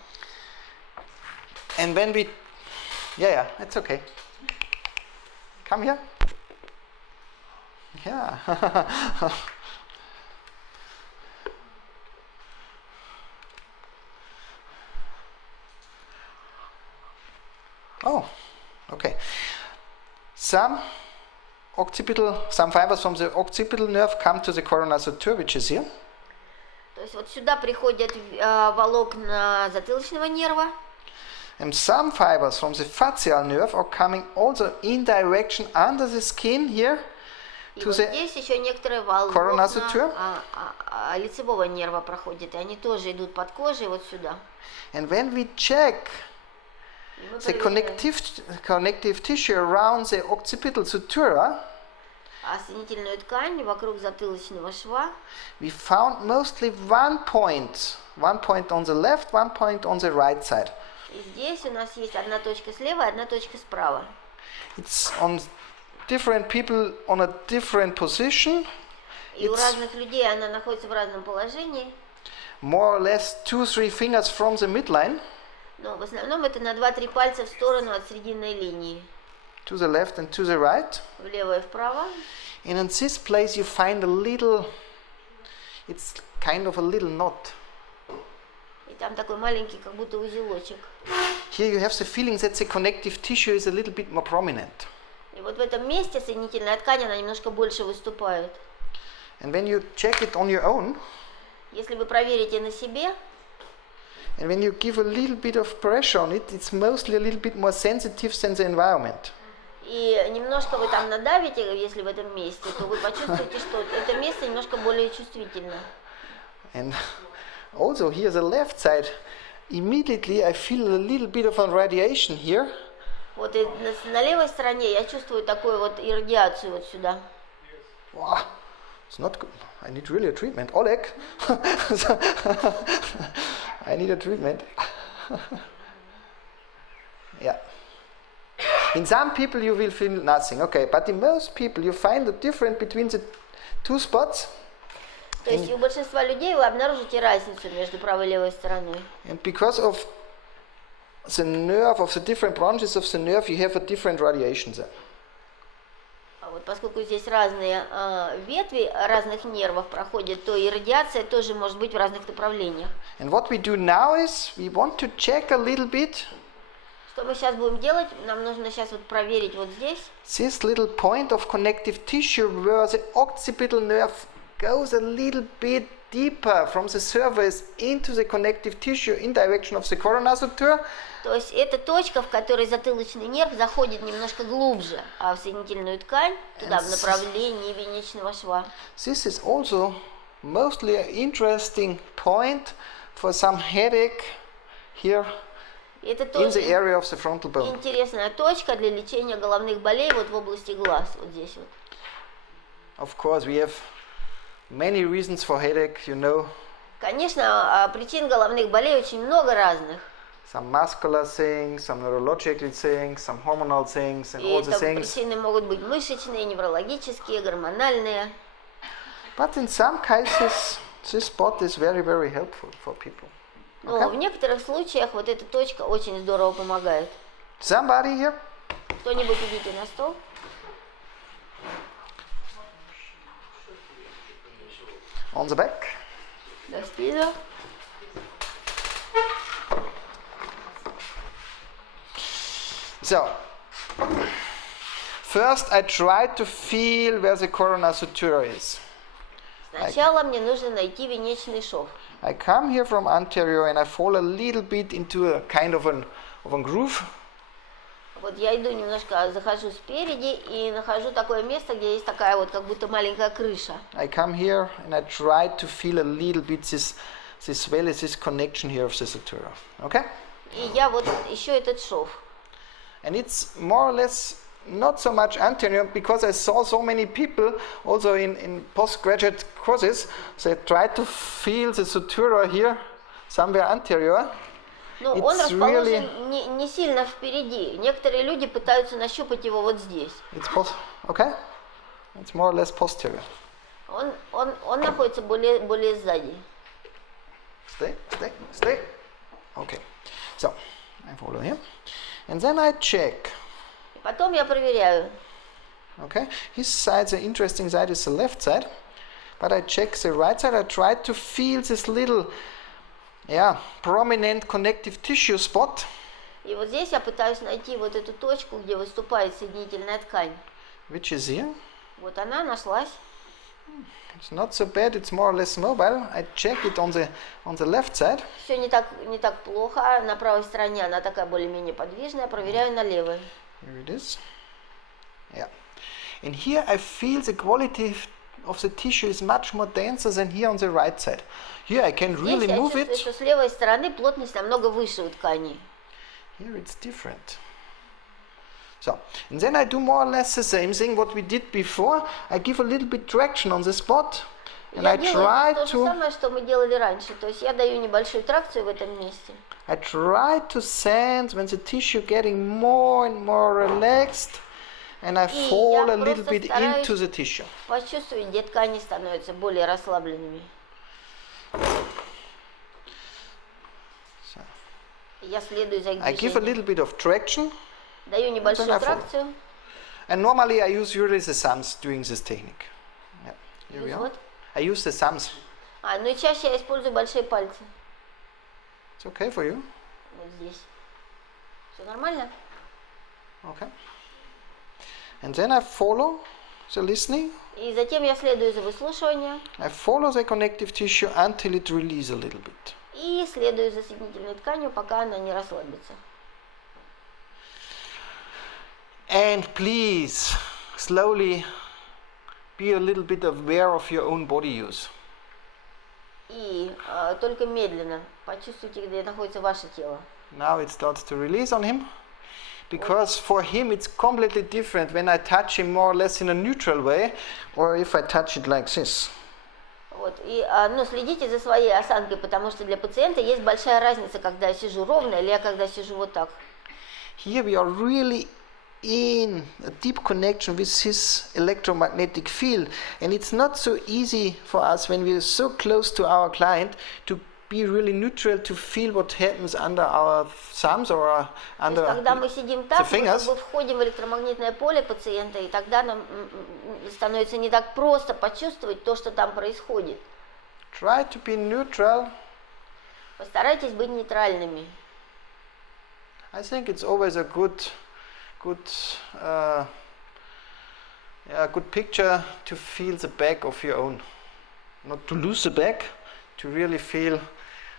And when we, yeah, it's okay. Come here. Yeah. Oh, okay. Some fibers from the occipital nerve come to the corona suture, which is here. То есть вот сюда приходят волокна затылочного нерва, And some fibers from the facial nerve are coming also in direction under the skin here и to вот the здесь еще некоторые corona волокна suture. лицевого нерва проходят, и они тоже идут под кожей вот сюда. And when we check И мы the проверяем connective tissue around the occipital sutura, соединительную ткань вокруг затылочного шва, we found mostly one point on the left, one point on the right side. и здесь у нас есть одна точка слева и одна точка справа. It's on different people on a different position, И у It's- разных людей она находится в разном положении, more or less 2-3 fingers from the midline, но в основном это на 2-3 пальца в сторону от срединной линии, to the left and to the right. влево и вправо. And in this place you find a little, it's kind of a little knot. И там такой маленький, как будто узелочек. Here you have the feeling that the connective tissue is a little bit more prominent. И вот в этом месте соединительная ткань, она немножко больше выступает. And when you check it on your own, Если вы проверите на себе, and when you give a little bit of pressure on it, it's mostly a little bit more sensitive than the environment. и немножко вы там надавите, если в этом месте, то вы почувствуете, что это место немножко более чувствительно. And also here the left side, immediately I feel a little bit of a radiation here. Вот и на левой стороне я чувствую такую вот иррадиацию вот сюда. Wow, it's not good. I need really a treatment. Oleg, I need a treatment. Yeah. In some people you will feel nothing, okay, but in most people you find the difference between the two spots, То есть у большинства людей вы обнаружите разницу между правой и левой стороной. and because of the nerve, of the different branches of the nerve, you have a different radiation there. А вот поскольку здесь разные ветви разных нервов проходят, то и радиация тоже может быть в разных направлениях. And what we do now is we want to check a little bit Что мы сейчас будем делать? Нам нужно сейчас вот проверить вот здесь. This little point of connective tissue where the occipital nerve goes a little bit deeper from the surface into the connective tissue in direction of the corona suture. То есть это точка, в которой затылочный нерв заходит немножко глубже, в соединительную ткань, туда, в направлении венечного шва. This is also mostly an interesting point for some headache here Это in тоже the area of the frontal bone. интересная точка для лечения головных болей вот в области глаз, вот здесь вот. Of course, we have many reasons for headache, you know. Конечно, причин головных болей очень много разных. Some muscular things, some neurological things, some hormonal things, and И all the это things. причины могут быть мышечные, неврологические, гормональные. But in some cases, this spot is very, very helpful for people. Но в некоторых случаях вот эта точка очень здорово помогает. Somebody here? Кто-нибудь идите на стол. On the back. До спину. So, first I try to feel where the corona suture is. Сначала мне нужно найти венечный шов. I come here from anterior and I fall a little bit into a kind of a groove. Вот я иду немножко, захожу спереди и нахожу такое место, где есть такая вот как будто маленькая крыша. I come here and I try to feel a little bit this swell, this connection here of the sutura. Okay? И я вот ищу этот шов. And it's more or less not so much anterior because I saw so many people also in postgraduate courses, they try to feel the sutura here somewhere anterior. Но он расположен не сильно впереди. Некоторые люди пытаются нащупать его вот здесь. Okay? It's more or less posterior. Он находится более сзади. Stay. Okay. So, I follow here. And then I check. Потом я проверяю. Okay, his side, the interesting side is the left side, but I check the right side. I try to feel this little, prominent connective tissue spot. И вот здесь я пытаюсь найти вот эту точку, где выступает соединительная ткань. Which is here. Вот она нашлась. It's not so bad. It's more or less mobile. I check it on the left side. Все не так плохо. На правой стороне она такая более-менее подвижная. Проверяю на левой. Here it is. Yeah. And here I feel the quality of the tissue is much more denser than here on the right side. Here I can really Здесь move я it. чувствую, что с левой стороны плотность намного выше у ткани. Here it's different. So, and then I do more or less the same thing what we did before. I give a little bit traction on the spot, and I Я try делаю то же to. самое, что мы делали раньше. То есть я даю небольшую тракцию в этом месте. I try to sense when the tissue getting more and more relaxed, and I И fall я a little просто bit стараюсь into the tissue. почувствовать, где ткани становятся более расслабленными. So, Я следую за их I give a движением. little bit of traction, Даю небольшую then I follow. тракцию. and normally I use usually the thumbs doing this technique. Yeah, here we are. Вот. I use the thumbs. Ну и чаще я использую большие пальцы. It's okay for you? Вот здесь. Все нормально? Okay. And then I follow the listening. И затем я следую за выслушиванием I follow the connective tissue until it releases a little bit. и следую за соединительной тканью, пока она не расслабится. And please, slowly be a little bit aware of your own body use. И только медленно почувствуйте, где находится ваше тело. Now it starts to release on him. Because for him it's completely different when I touch him more or less in a neutral way, or if I touch it like this. Вот. И следите за своей осанкой, потому что для пациента есть большая разница, когда я сижу ровно или когда сижу вот так. Here we are really in a deep connection with his electromagnetic field, and it's not so easy for us when we are so close to our client to be really neutral, to feel what happens under our thumbs or under Когда мы сидим так, мы fingers. как бы входим в электромагнитное поле пациента, и тогда нам становится не так просто почувствовать то, что там происходит. Try to be neutral. Постарайтесь быть нейтральными. I think it's always a good picture to feel the back of your own. Not to lose the back, to really feel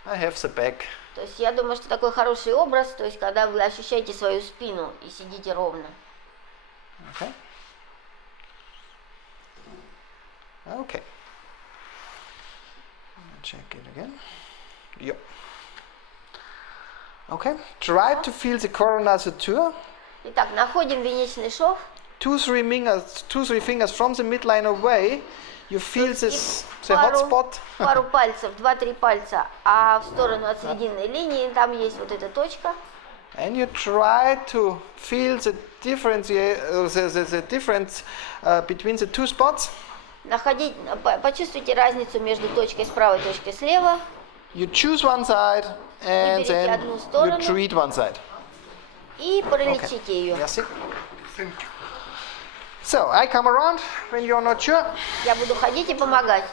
I have the back. То есть я думаю, что такой хороший образ, то есть когда вы ощущаете свою спину и сидите ровно. Okay. Okay. Check it again. Yep. Okay. Try to feel the corona suture. Итак, находим венечный шов. 2-3 fingers from the midline away. You feel this the hot spot. Пару пальцев, 2-3 пальца, а в сторону от срединной линии там есть вот эта точка. And you try to feel the difference between the two spots. Почувствуйте разницу между точкой справа и точкой слева. You choose one side and then you treat one side. И пролечите ее. Merci. So, I come around when you're not sure. Я буду ходить и помогать.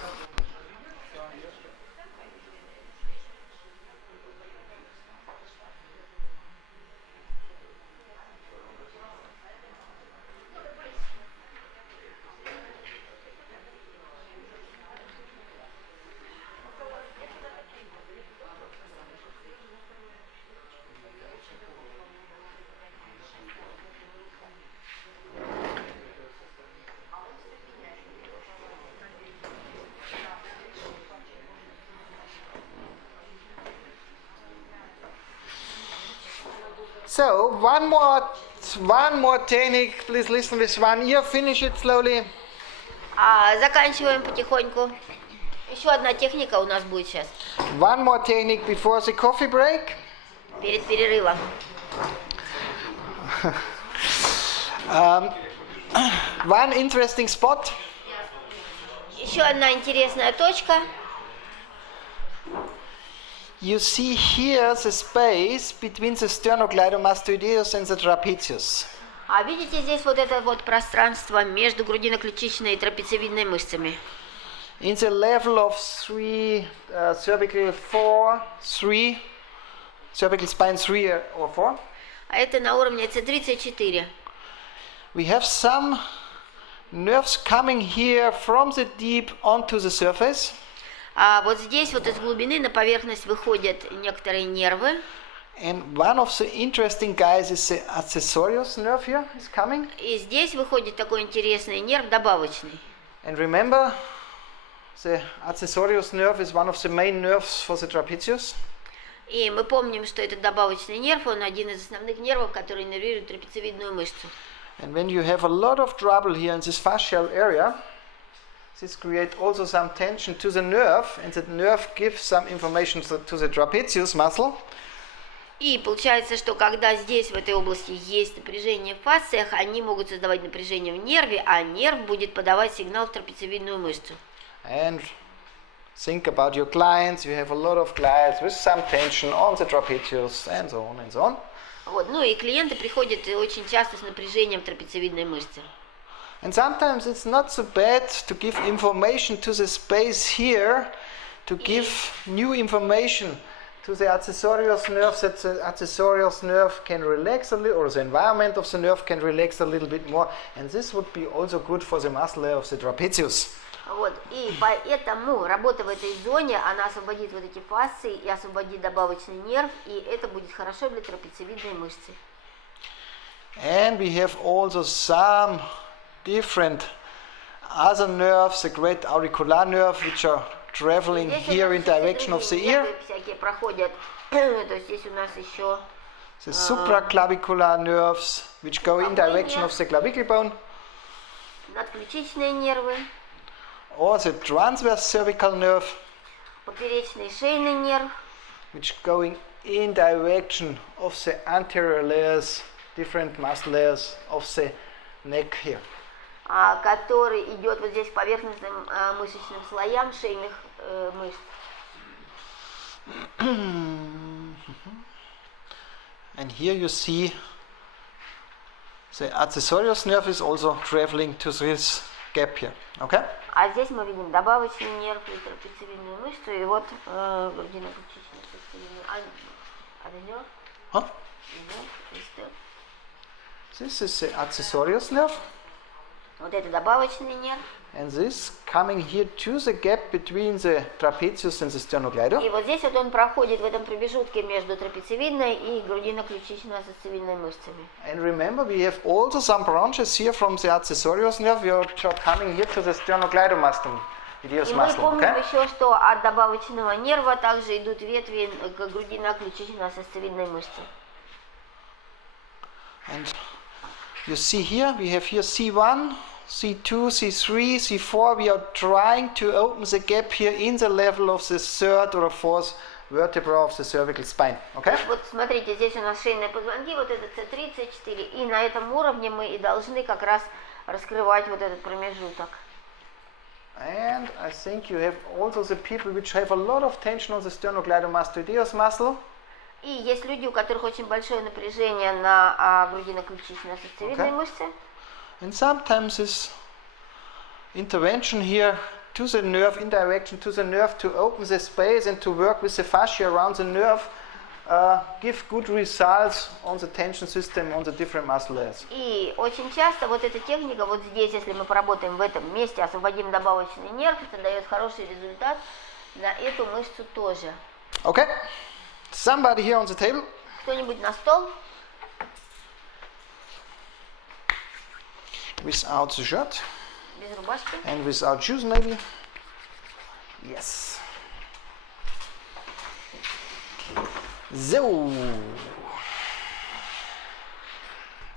So, one more technique. Please listen with one ear. Finish it slowly. Заканчиваем потихоньку. Еще одна техника у нас будет сейчас. One more technique before the coffee break. Перед перерывом. One interesting spot. Еще одна интересная точка. You see here the space between the sternocleidomastoideus and the trapezius. А видите здесь вот это вот пространство между грудино-ключичной и трапециевидной мышцами? In the level of cervical spine 3 or 4. А это на уровне C34. We have some nerves coming here from the deep onto the surface. А вот здесь вот из глубины на поверхность выходят некоторые нервы. And one of the interesting guys is the accessorious nerve here is coming. И здесь выходит такой интересный нерв добавочный. And remember, the accessorious nerve is one of the main nerves for the trapezius. И мы помним, что этот добавочный нерв, он один из основных нервов, который иннервирует трапециевидную мышцу. And when you have a lot of trouble here in this fascial area, this creates also some tension to the nerve, and the nerve gives some information to the trapezius muscle. И получается, что когда здесь, в этой области, есть напряжение в фасциях, они могут создавать напряжение в нерве, а нерв будет подавать сигнал в трапециевидную мышцу. And think about your clients. You have a lot of clients with some tension on the trapezius and so on and so on. Вот. Ну и клиенты приходят очень часто с напряжением в трапециевидной мышце. And sometimes it's not so bad to give information to the space here, to give new information to the accessorious nerve, that the accessorious nerve can relax a little, or the environment of the nerve can relax a little bit more, and this would be also good for the muscle layer of the trapezius. Вот. И поэтому работа в этой зоне, она освободит вот эти фасции и освободит добавочный нерв, и это будет хорошо для трапециевидной мышцы. And we have also some different other nerves, the great auricular nerve, which are traveling here in direction of the ear. Всякие проходят. То есть здесь у нас еще The supraclavicular nerves, which go in direction of the clavicle bone. надключичные нервы, Or the transverse cervical nerve, поперечный шейный нерв, which going in direction of the anterior layers, different muscle layers of the neck here. который идет вот здесь к поверхностным мышечным слоям шейных мышц. And here you see the accessorious nerve is also traveling to this gap here. Okay? А здесь мы видим добавочный нерв и трапециевидную мышцу, и вот грудино-ключичную. Huh? This is the accessorious nerve, Вот это добавочный нерв. and this coming here to the gap between the trapezius and the sternocleido. И вот здесь вот он проходит в этом промежутке между трапециевидной и грудино-ключично-сосцевидной мышцами. And remember, we have also some branches here from the accessorious nerve, which are coming here to the sternocleidomastum. И мы помним еще, что от добавочного нерва также идут ветви к грудино-ключично-сосцевидной мышце. And you see here, we have here C1, C2, C3, C4. We are trying to open the gap here in the level of the third or fourth vertebra of the cervical spine. Okay? Вот смотрите, здесь у нас шейные позвонки, вот это C3, C4. И на этом уровне мы и должны как раз раскрывать вот этот промежуток. And I think you have also the people which have a lot of tension on the sternocleidomastoideus muscle. И есть люди, у которых очень большое напряжение на грудино-ключично-сосцевидной мышце. And sometimes this intervention here to the nerve, in direction to the nerve, to open the space and to work with the fascia around the nerve, give good results on the tension system on the different muscle layers. И очень часто вот эта техника, вот здесь, если мы поработаем в этом месте, освободим добавочный нерв, это дает хороший результат на эту мышцу тоже. Okay, somebody here on the table. Кто-нибудь на стол? Without the shirt Без рубашки. and without shoes maybe. Yes. So,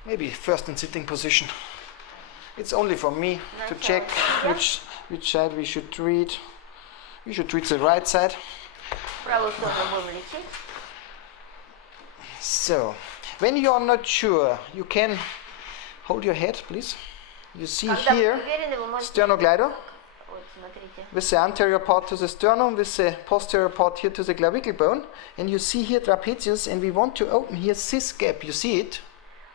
maybe first in sitting position. It's only for me to check which side we should treat. We should treat the right side. Правую сторону будем лечить. So, when you are not sure, you can hold your head, please. You see Когда вы here уверены, вы можете... sternocleido Вот, смотрите. with the anterior part to the sternum, with the posterior part here to the clavicle bone, and you see here trapezius, and we want to open here this gap. You see it?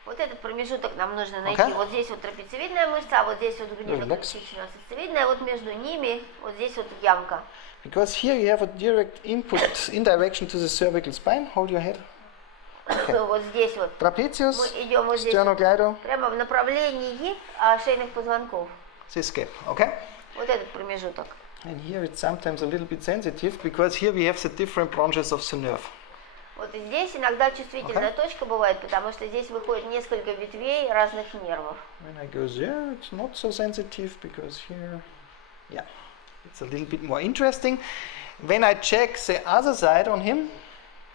Вот этот промежуток нам нужно найти. Okay. Вот здесь вот трапециевидная мышца, а вот здесь вот грудино-ключично-сосцевидная, вот между ними, вот здесь вот ямка. Because here you have a direct input in direction to the cervical spine. Hold your head. Вот здесь вот. Trapezius, Мы идем вот здесь, sternocleido, прямо в направлении шейных позвонков. this gap. Okay? Вот этот промежуток. And here it's sometimes a little bit sensitive because here we have the different branches of the nerve. Вот и здесь иногда чувствительная точка бывает, потому что здесь выходит несколько ветвей разных нервов. When I go there, it's not so sensitive because here, yeah, it's a little bit more interesting. When I check the other side on him,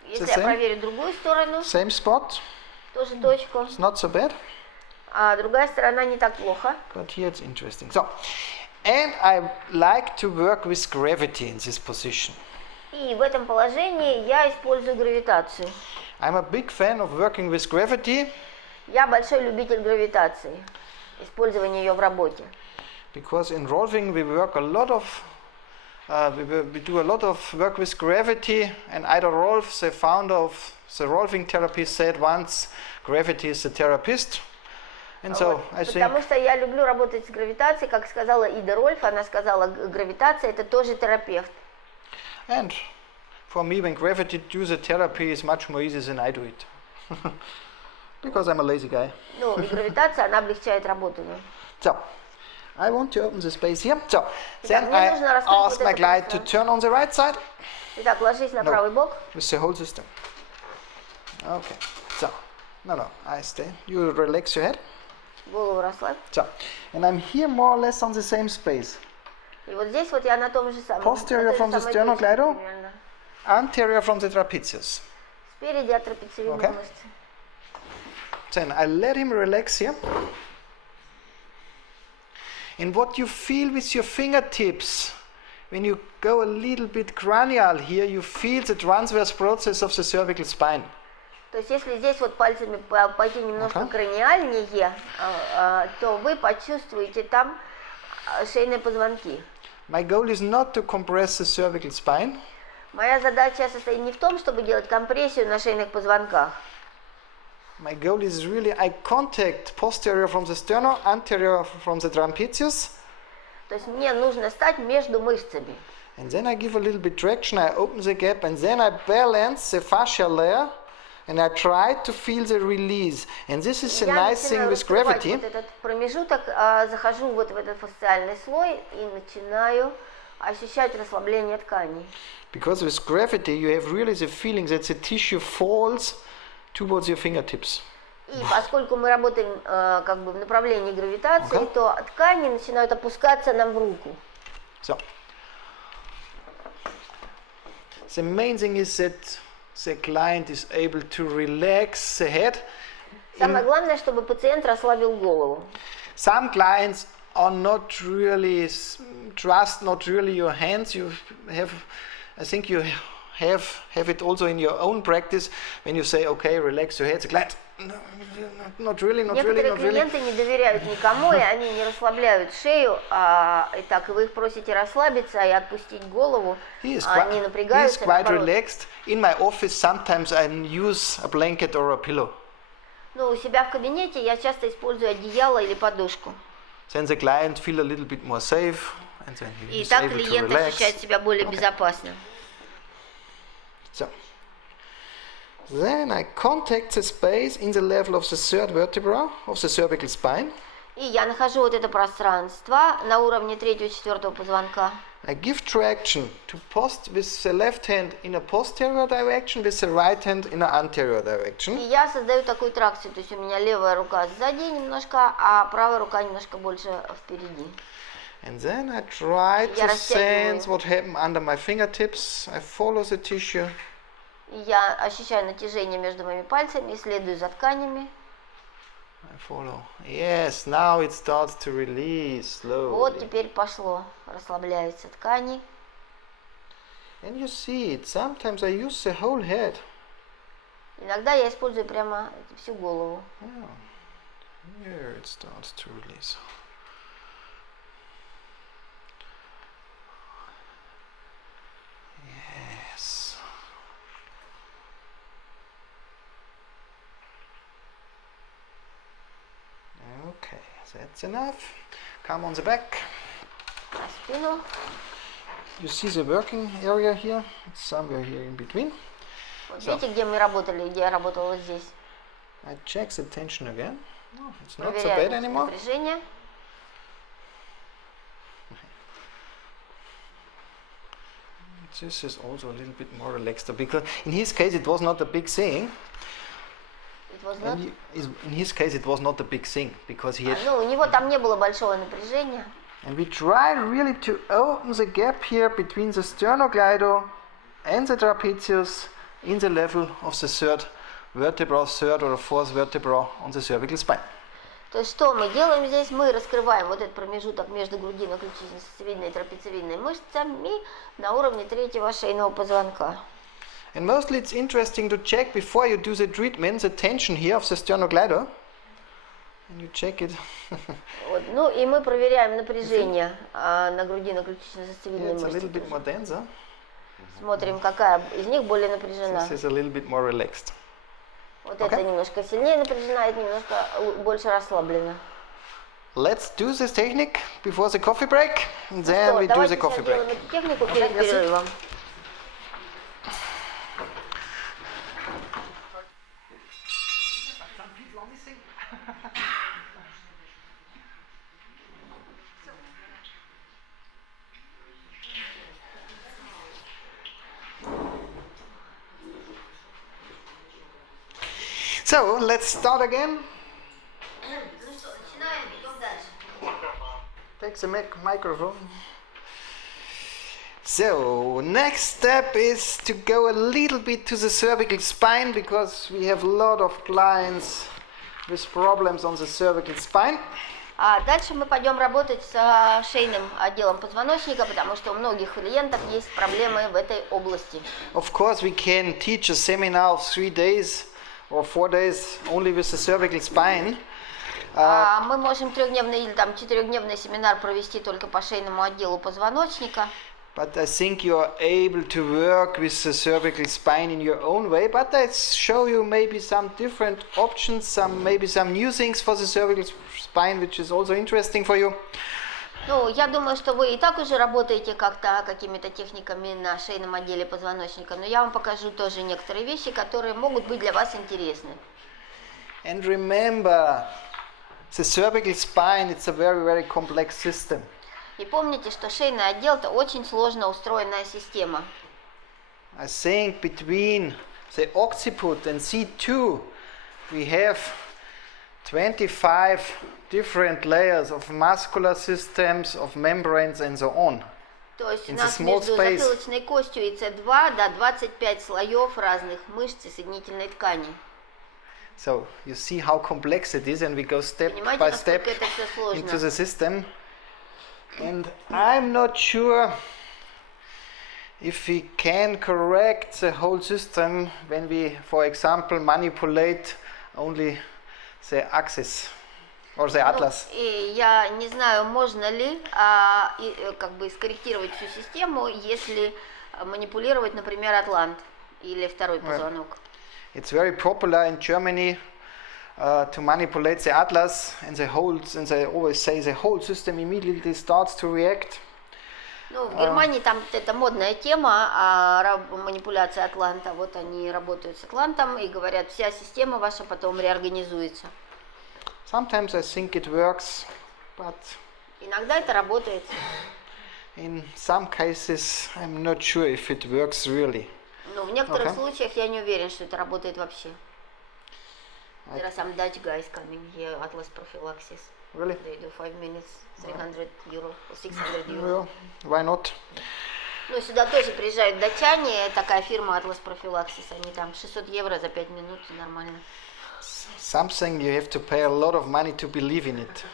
Если я проверю другую сторону, same spot, тоже точку, it's not so bad, а другая сторона не так плохо. but here it's interesting. So, and I like to work with gravity in this position. И в этом положении я использую гравитацию. I'm a big fan of working with gravity Я большой любитель гравитации, использования ее в работе. because in Rolfing we work a lot of we do a lot of work with gravity, and Ida Rolf, the founder of the Rolfing therapy, said once, gravity is the therapist. And so I think Потому что я люблю работать с гравитацией, как сказала Ида Рольф, она сказала, гравитация это тоже терапевт. and for me when gravity do the therapy is much more easy than I do it. Because I'm a lazy guy. Ну, и гравитация, она облегчает работу. Да? So I want to open the space here. So then мне I нужно раскрыть ask вот my это client to пространство. turn on the right side Итак, ложись на правый бок. with the whole system. Okay. So no, I stay. You relax your head. Голову расслабь. So, and I'm here more or less on the same space. И вот здесь вот я на том же самом. Posterior на той from же the самой sternocleido? точке примерно. Anterior from the trapezius. Спереди от трапециевидной Okay. мышцы. Then I let him relax here. And what you feel with your fingertips, when you go a little bit cranial here, you feel the transverse process of the cervical spine. То есть если здесь вот пальцами пойти немножко краниальнее, то вы почувствуете там шейные позвонки. My goal is not to compress the cervical spine. Моя задача состоит не в том, чтобы делать компрессию на шейных позвонках. My goal is really eye contact, posterior from the sternum, anterior from the trapezius. То есть мне нужно стать между мышцами. And then I give a little bit traction, I open the gap, and then I balance the fascial layer and I try to feel the release. And this is a Я nice thing начинаю with раскрывать gravity. вот этот промежуток, захожу вот в этот фасциальный слой и начинаю ощущать расслабление тканей. Because with gravity you have really the feeling that the tissue falls towards your fingertips. И поскольку мы работаем как бы в направлении гравитации, Okay. то ткани начинают опускаться нам в руку. So. The main thing is that the client is able to relax the head. Самое главное, чтобы пациент расслабил голову. Some clients are not really trust not really your hands. You have, I think you have it also in your own practice when you say, okay, relax your head. The client, no, not really, not really, Некоторые not really. клиенты не доверяют никому, и они не расслабляют шею, и вы их просите расслабиться и отпустить голову, He is они quite, напрягаются. наоборот. relaxed. In my office, sometimes I use a blanket or a pillow. Ну, у себя в кабинете я часто использую одеяло или подушку. Then the client feel a little bit more safe, and then he И is так able to клиент relax. ощущает себя более безопасно. So. Then I contact the space in the level of the third vertebra of the cervical spine. И я нахожу вот это пространство на уровне 3-4 позвонка. I give traction to post with the left hand in a posterior direction, with the right hand in an anterior И direction. я создаю такую тракцию, то есть у меня левая рука сзади немножко, а правая рука немножко больше впереди. And then I try Я to растягиваю. sense what happened under my fingertips. I follow the tissue. И я ощущаю натяжение между моими пальцами и следую за тканями. I follow. Yes, now it starts to release slowly. Вот теперь пошло, расслабляются ткани. And you see it. Sometimes I use the whole head. Иногда я использую прямо всю голову. Yeah. Here it starts to release. Yes. Okay, that's enough. Come on the back. На спину. You see the working area here? It's somewhere here in between. Вот видите, где мы работали, где я работала вот здесь. I check the tension again. No, it's not so Проверяю bad anymore. напряжение. This is also a little bit more relaxed because in his case it was not a big thing. It was not- In his case it was not a big thing because he had. Ну, у него там не было большого напряжения. And we try really to open the gap here between the sternocleido and the trapezius in the level of the third vertebra, third or fourth vertebra on the cervical spine. То есть что мы делаем здесь? Мы раскрываем вот этот промежуток между грудино-ключично-сосцевидной и трапециевидной мышцами на уровне 3-го шейного позвонка. And mostly it's interesting to check before you do the treatment the tension here of the sternocleido. And you check it. Вот. Ну и мы проверяем напряжение на грудино-ключично-сосцевидной It's a little мышце. bit more denser. Смотрим, какая из них более напряжена. This is a little bit more relaxed. Вот Okay. это немножко сильнее напряжена, это немножко больше расслаблена. Let's do this technique before the coffee break. And Ну then что, we do давайте the coffee сейчас делаем break. эту технику перед that's it. перерывом. So let's start again. Ну что, начинаем, идем дальше. Take the microphone. So, next step is to go a little bit to the cervical spine because we have a lot of clients with problems on the cervical spine. А дальше мы пойдем работать с шейным отделом позвоночника, потому что у многих клиентов есть проблемы в этой области. Of course, we can teach a seminar of 3 days or 4 days only with the cervical spine. Мы можем 3-дневный или там 4-дневный семинар провести только по шейному отделу позвоночника. But I think you are able to work with the cervical spine in your own way. But I show you maybe some different options, maybe some new things for the cervical spine, which is also interesting for you. Ну, я думаю, что вы и так уже работаете как-то какими-то техниками на шейном отделе позвоночника, но я вам покажу тоже некоторые вещи, которые могут быть для вас интересны. And remember, the cervical spine, it's a very, very complex system. И помните, что шейный отдел – это очень сложно устроенная система. I think between the occiput and C2, we have 25 different layers of muscular systems, of membranes and so on. То есть у In the нас small между space. затылочной костью и С2 до 25 слоев разных мышц и соединительной ткани. So you see how complex it is, and we go step Понимаете, by step насколько это все сложно? into the system. And I'm not sure if we can correct the whole system when we, for example, manipulate only the axis or the atlas. И я не знаю, можно ли как бы скорректировать всю систему, если манипулировать, например, атлант или второй позвонок. It's very popular in Germany to manipulate the atlas, and they always say the whole system immediately starts to react. Ну, в Германии там это модная тема, манипуляция атланта. Вот они работают с атлантом и говорят, вся система ваша потом реорганизуется. Sometimes I think it works, but Иногда это работает. in some cases I'm not sure if it works really. Но в некоторых Okay. случаях я не уверен, что это работает вообще. There are some Dutch guys coming here, Atlas Prophylaxis. Really? They do 5 minutes, 300 euro, or 600 euro. Well, why not? Ну, сюда тоже приезжают датчане, такая фирма Atlas Prophylaxis, они там 600 евро за 5 минут, нормально. Something you have to pay a lot of money to believe in it.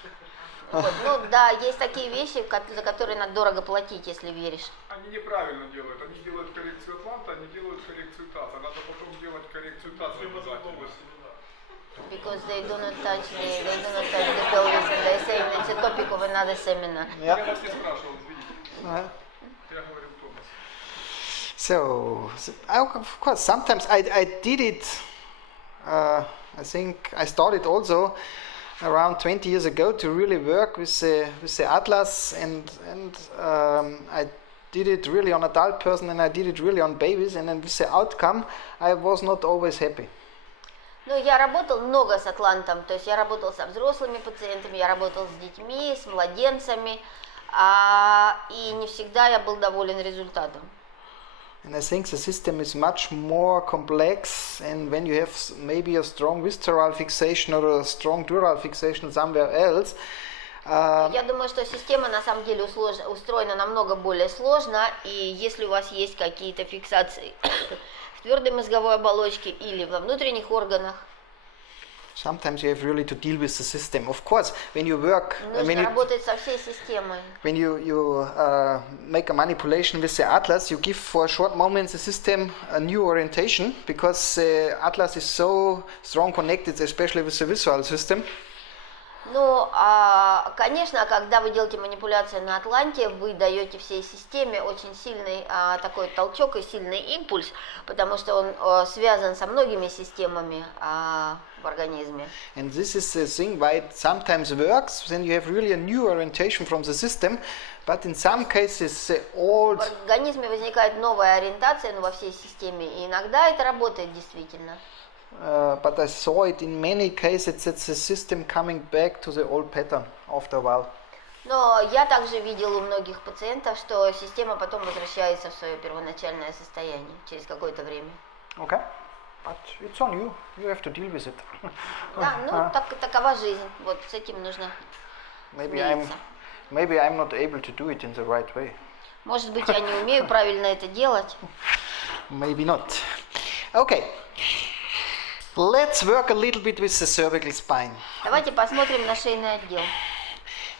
Вот. Ну да, есть такие вещи, за которые надо дорого платить, если веришь. Они неправильно делают. Они делают коррекцию атланта, они делают коррекцию таза. Надо потом делать коррекцию таза обязательно. Because they do not touch the pelvis, and they say it's a topic of another seminar. Я Yeah. вас не спрашивал, извините. Uh, Я говорил Томас. So, of course, sometimes I did it. I think I started also around 20 years ago to really work with the atlas, and I did it really on adult person, and I did it really on babies, and then with the outcome, I was not always happy. Ну, я работал много с атлантом, то есть я работал со взрослыми пациентами, я работал с детьми, с младенцами, и не всегда я был доволен результатом. And I think the system is much more complex, and when you have maybe a strong visceral fixation or a strong dural fixation somewhere else, Я думаю, что система на самом деле устроена намного более сложно, и если у вас есть какие-то фиксации в твердой мозговой оболочке или во внутренних органах, sometimes you have really to deal with the system. Of course, when you work, нужно работать со всей системой. when you make a manipulation with the atlas, you give for a short moment the system a new orientation, because the atlas is so strong connected, especially with the visual system. Ну, конечно, когда вы делаете манипуляцию на атланте, вы даете всей системе очень сильный такой толчок и сильный импульс, потому что он связан со многими системами в организме. And this is the thing why it sometimes works, then you have really a new orientation from the system, but in some cases the old... В организме возникает новая ориентация, но во всей системе, и иногда это работает действительно. But I saw it in many cases that the system coming back to the old pattern after a while. Но я также видел у многих пациентов, что система потом возвращается в свое первоначальное состояние через какое-то время. Okay, but it's on you. You have to deal with it. Да, ну такова жизнь. Вот с этим нужно смириться. Maybe I'm not able to do it in the right way. Может быть, я не умею правильно это делать. Maybe not. Okay. Let's work a little bit with the cervical spine. Давайте посмотрим на шейный отдел.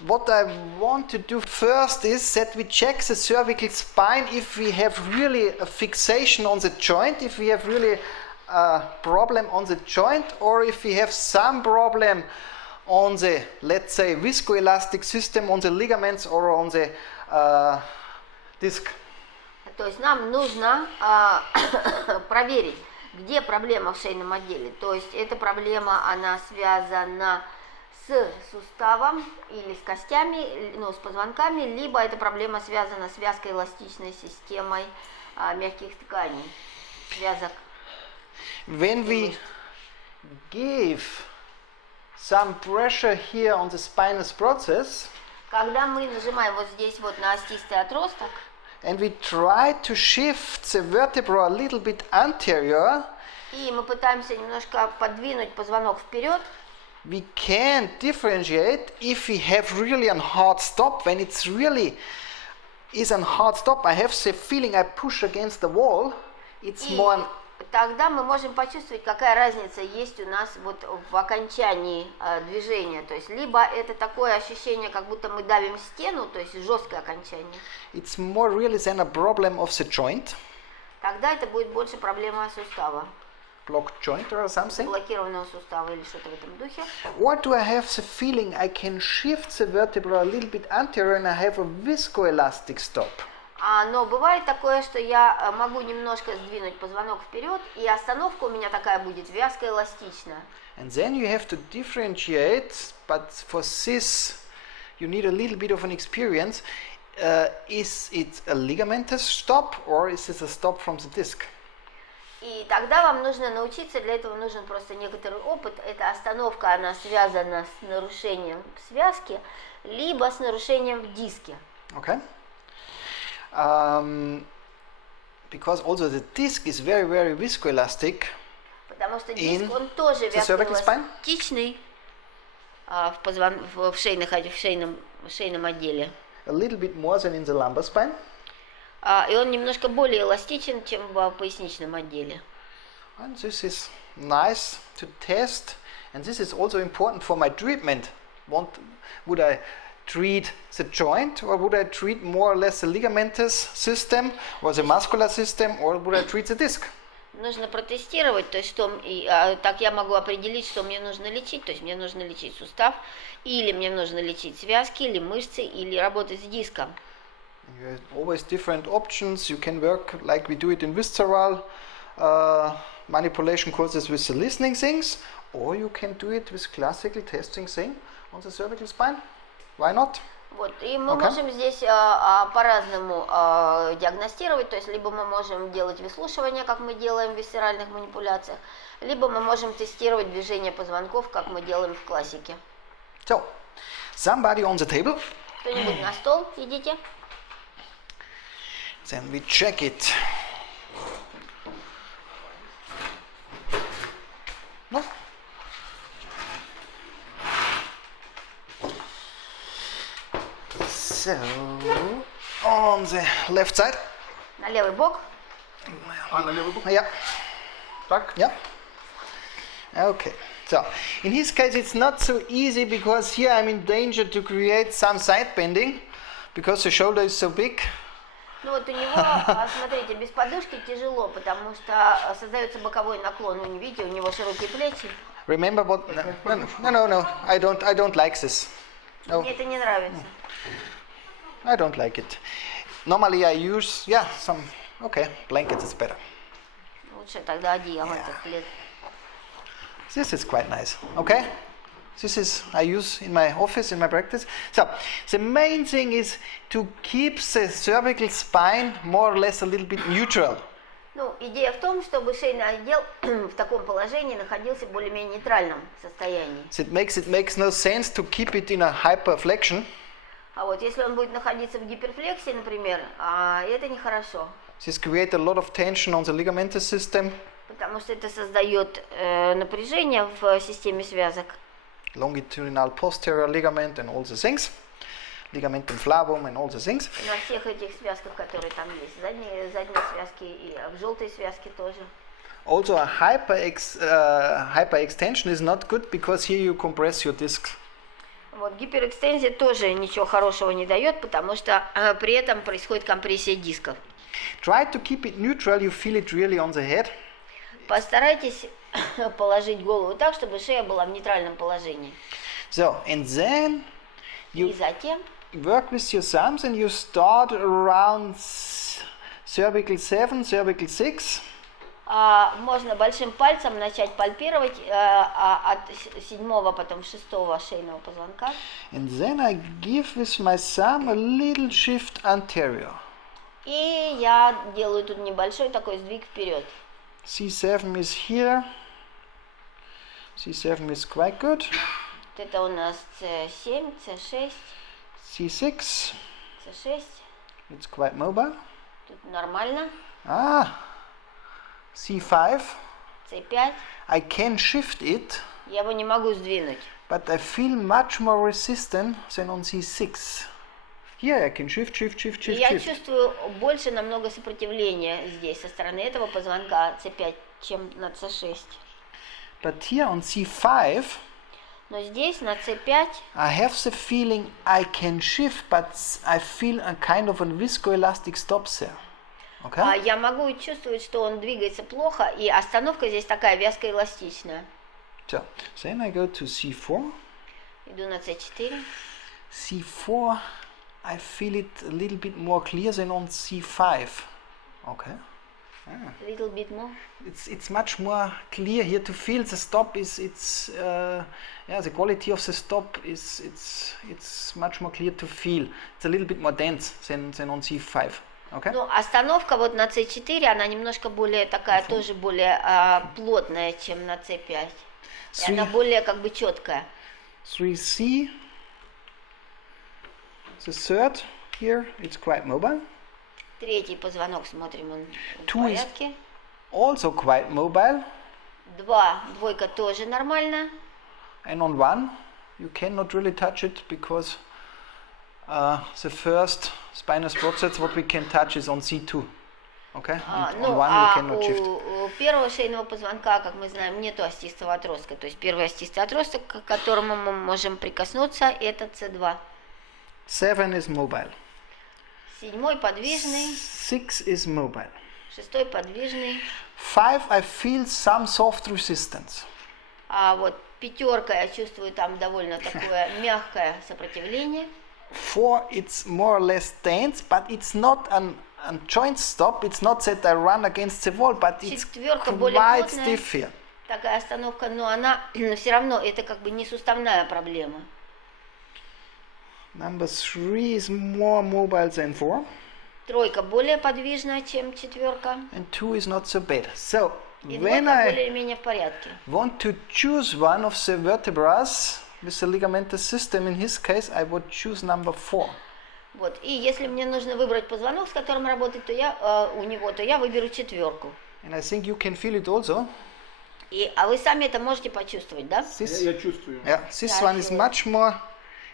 What I want to do first is that we check the cervical spine if we have really a fixation on the joint, if we have really a problem on the joint, or if we have some problem on the, let's say, viscoelastic system, on the ligaments, or on the disc. То есть нам нужно проверить, где проблема в шейном отделе. То есть эта проблема, она связана с суставом или с костями, ну, с позвонками, либо эта проблема связана с вязкоэластичной системой мягких тканей, связок. When we give some pressure here on the spinous process, Когда мы нажимаем вот здесь вот на остистый отросток, and we try to shift the vertebra a little bit anterior, и мы пытаемся немножко подвинуть позвонок вперед, we can differentiate if we have really a hard stop. When it's really is a hard stop, I have the feeling I push against the wall. It's и more тогда мы можем почувствовать, какая разница есть у нас вот в окончании движения. То есть либо это такое ощущение, как будто мы давим стену, то есть жесткое окончание. it's more really than a problem of the joint, Тогда это будет больше проблема сустава, blocked joint or something. блокированного сустава или что-то в этом духе. Or do I have the feeling I can shift the vertebra a little bit anterior and I have a viscoelastic stop? Но бывает такое, что я могу немножко сдвинуть позвонок вперед, и остановка у меня такая будет вязкоэластичная. And then you have to differentiate, but for this you need a little bit of an experience. Is it a ligamentous stop or is it a stop from the disc? И тогда вам нужно научиться, для этого нужен просто некоторый опыт. Эта остановка, она связана с нарушением связки, либо с нарушением в диске. Okay. Because also the disc is very, very viscoelastic. Потому что диск, он тоже the cervical spine? вязкоэластичный в шейном отделе. A little bit more than in the lumbar spine. И он немножко более эластичен, чем в поясничном отделе. And this is nice to test. And this is also important for my treatment. Would I treat the joint or would I treat more or less the ligamentous system or the muscular system or would I treat the disc? Нужно протестировать, то есть так я могу определить, что мне нужно лечить. То есть мне нужно лечить сустав, или мне нужно лечить связки, или мышцы, или работать с диском. You have always different options. You can work like we do it in visceral manipulation courses with the listening things, or you can do it with classical testing thing on the cervical spine. Why not? Вот, и мы можем здесь по-разному диагностировать, то есть либо мы можем делать выслушивание, как мы делаем в висцеральных манипуляциях, либо мы можем тестировать движение позвонков, как мы делаем в классике. So, somebody on the table. Кто-нибудь на стол, идите. Then we check it. No? So, on the left side. На левый бок. На левый бок? Yeah. Так? Yeah. Okay. So, in his case it's not so easy because here I'm in danger to create some side bending because the shoulder is so big. Ну вот у него, смотрите, без подушки тяжело, потому что создается боковой наклон. Вы не видите, у него широкие плечи. Remember what? No. I don't like this. No, Мне это не нравится. I don't like it. Normally I use some. Okay, blankets is better. Лучше тогда одеяло этот плед. This is quite nice. Okay, this is I use in my office in my practice. So the main thing is to keep the cervical spine more or less a little bit neutral. Ну, идея в том, чтобы шейный отдел в таком положении находился в более-менее нейтральном состоянии. So it makes no sense to keep it in a hyperflexion. А вот если он будет находиться в гиперфлексии, например, это нехорошо. This creates a lot of tension on the ligamentous system. Потому что это создает напряжение в системе связок. Longitudinal posterior ligament and all the things. Ligamentum flavum and all the things. На всех этих связках, которые там есть. Задние связки и в желтой связке тоже. Also a hyperextension is not good because here you compress your disc. Вот, гиперэкстензия тоже ничего хорошего не дает, потому что при этом происходит компрессия дисков. Try to keep it neutral, you feel it really on the head. Постарайтесь положить голову так, чтобы шея была в нейтральном положении. So, and then И you затем work with your thumbs and you start around cervical 7, cervical 6. Можно большим пальцем начать пальпировать от 7-го, потом 6-го шейного позвонка. And then I give with my thumb a little shift anterior. И я делаю тут небольшой такой сдвиг вперед. C7 is here. C7 is quite good. Вот это у нас C7, C6, C6, C6. it's quite mobile. Тут нормально. C5, C5. I can shift it, Я его не могу сдвинуть. but I feel much more resistant than on C6. Here I can shift. И я чувствую больше намного сопротивления здесь со стороны этого позвонка C5, чем на C6. But here on C5, Но здесь на C5 I have the feeling I can shift, but I feel a kind of a viscoelastic stop there. Okay? я могу чувствовать, что он двигается плохо, и остановка здесь такая вязкоэластичная. So, then I go to C4. Иду на C4. C4, I feel it a little bit more clear than on C5. Okay. A little bit more. It's much more clear here to feel the stop is the quality of the stop is it's much more clear to feel. It's a little bit more dense than on C5. Okay. Ну, остановка вот на C4, она немножко более такая, тоже более плотная, чем на C5. И она более как бы четкая. 3C. The third here, it's quite mobile. Третий позвонок, смотрим, он в 2 is порядке. also quite mobile. Двойка тоже нормально. And on 1, you cannot really touch it because the first spinous process what we can touch is on C2. Okay? And on 1 we cannot shift. У первого шейного позвонка, как мы знаем, нету остистого отростка. То есть первый остистый отросток, к которому мы можем прикоснуться, это C2. 7 is mobile. 7 подвижный. 6 is mobile. 6 подвижный. 5 I feel some soft resistance. А вот 5 я чувствую там довольно такое мягкое сопротивление. 4 it's more or less dense, but it's not a joint stop. It's not that I run against the wall, but it's quite stiff here. Такая остановка, но она все равно это как бы не суставная проблема. Number 3 is more mobile than 4. 3 более подвижная, чем 4. And 2 is not so bad. So И when 2 I более-менее в порядке. want to choose one of the vertebrae with the ligamentous system, in his case I would choose number 4. Вот. И если мне нужно выбрать позвонок, с которым работать, то я у него, то я выберу 4. And I think you can feel it also. А вы сами это можете почувствовать, да? Я чувствую. Yeah, this one is much more,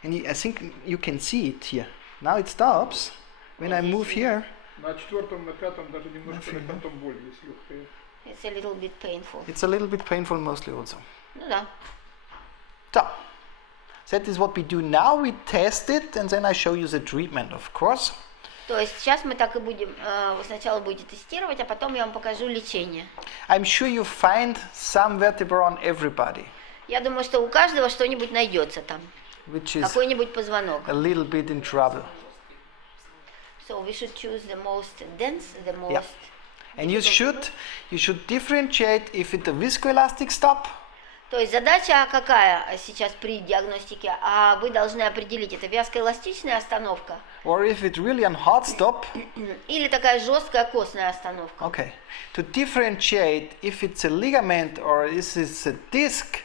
and I think you can see it here. Now it stops. When I move here, На 4-м, на 5-м даже немножко на 5-м боль есть легкая. It's a little bit painful. it's a little bit painful mostly also. Ну да. So, that is what we do now. We test it and then I show you the treatment, of course. То есть сейчас мы так и будем, вы сначала будете тестировать, а потом я вам покажу лечение. I'm sure you find some vertebra on everybody, Я думаю, что у каждого что-нибудь найдется там, which is какой-нибудь позвонок. a little bit in trouble. So we should choose the most dense, the most... Yeah. And you should differentiate if it's a viscoelastic stop То есть задача какая сейчас при диагностике? Вы должны определить, это вязкоэластичная остановка or if it's really a hard stop. или такая жесткая костная остановка. Okay. To differentiate if it's a ligament or is it a disc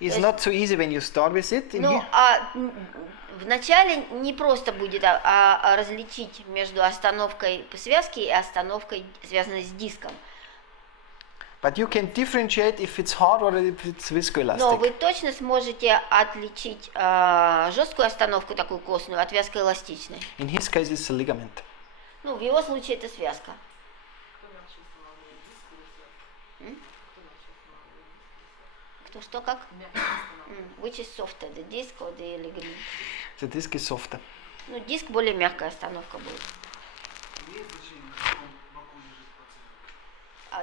is not so easy when you start with it. In Ну, here. вначале не просто будет различить между остановкой по связке и остановкой, связанной с диском. But you can differentiate if it's hard or if it's viscoelastic. Но вы точно сможете отличить жесткую остановку, такую костную, от вязкоэластичной. In his case, it's a ligament. Ну, в его случае это связка. Кто что как? Which is softer, the disc or the ligament? The disc is softer. Ну, диск более мягкая остановка будет.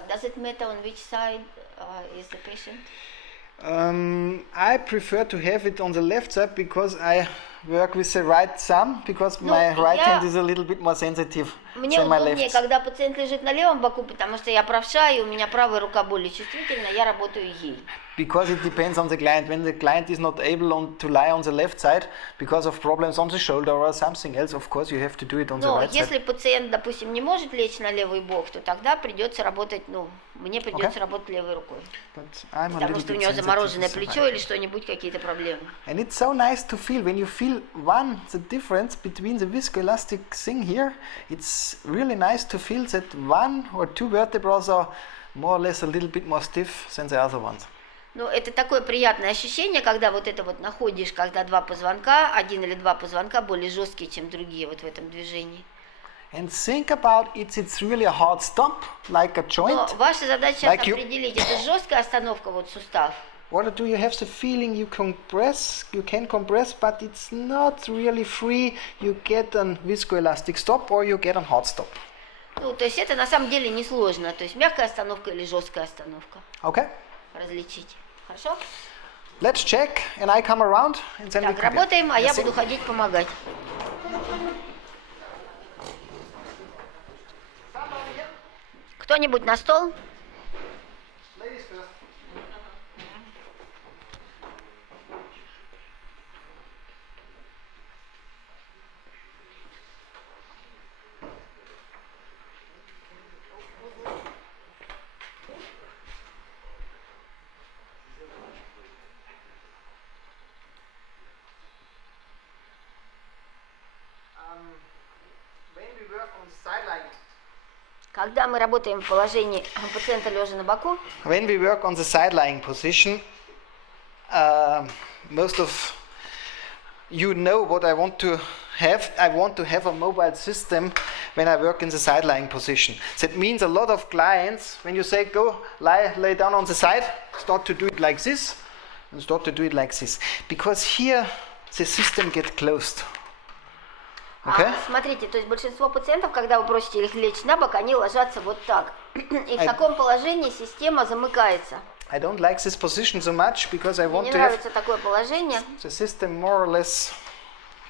Does it matter on which side is the patient? I prefer to have it on the left side because I work with the right thumb because No, my right я- hand is a little bit more sensitive Мне than my удобнее, left. когда пациент лежит на левом боку, потому что я правша, и у меня правая рука более чувствительна, я работаю ей. Because it depends on the client. When the client is not able to lie on the left side because of problems on the shoulder or something else, of course you have to do it on the Но right side. если пациент, допустим, не может лечь на левый бок, то тогда придется работать, мне придется работать левой рукой. But I'm a Потому little что у bit него sensitive замороженное with the плечо right. или что-нибудь, какие-то проблемы. And it's so nice to feel when you feel the difference between the viscoelastic thing here. It's really nice to feel that one or two vertebrae are more or less a little bit more stiff than the other ones. Ну, это такое приятное ощущение, когда вот это вот находишь, когда два позвонка, один или два позвонка более жесткие, чем другие вот в этом движении. And think about it, it's really a hard stop, like a Но joint. ваша задача сейчас Like you- определить, это жесткая остановка, вот сустав. Or do you have the feeling you can compress, but it's not really free? You get a viscoelastic stop or you get a hard stop. Ну, то есть это на самом деле несложно, то есть мягкая остановка или жесткая остановка. Okay, Различить. Хорошо? let's check, and I come around, and then we Так, compare. работаем, а я Let's see. буду ходить помогать. Кто-нибудь на стол? Ladies first. When we work on sideline, Когда мы работаем в положении пациента лежа на боку, when we work on the side lying position, most of you know what I want to have. I want to have a mobile system when I work in the side lying position. That means a lot of clients, when you say go lay down on the side, start to do it like this and start to do it like this. Because here the system gets closed. Okay? смотрите, то есть большинство пациентов, когда вы просите их лечь на бок, они ложатся вот так. И в таком положении система замыкается. I don't like this position so much because I Мне want не to have нравится такое положение. the system more or less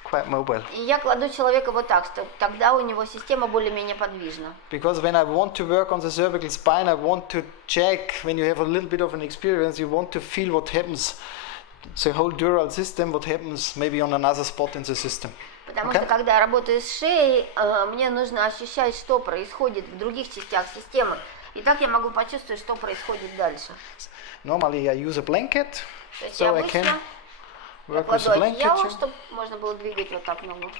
quite mobile. И я кладу человека вот так, что тогда у него система более-менее подвижна. Because when I want to work on the cervical spine, I want to check, when you have a little bit of an experience, you want to feel what happens, the whole dural system, what happens maybe on another spot in the system. Потому Okay. что когда я работаю с шеей, мне нужно ощущать, что происходит в других частях системы. И так я могу почувствовать, что происходит дальше. Normally I use a blanket, То есть so I обычно can я work with кладу the blanket. одеяло, чтобы можно было двигать вот так ногу.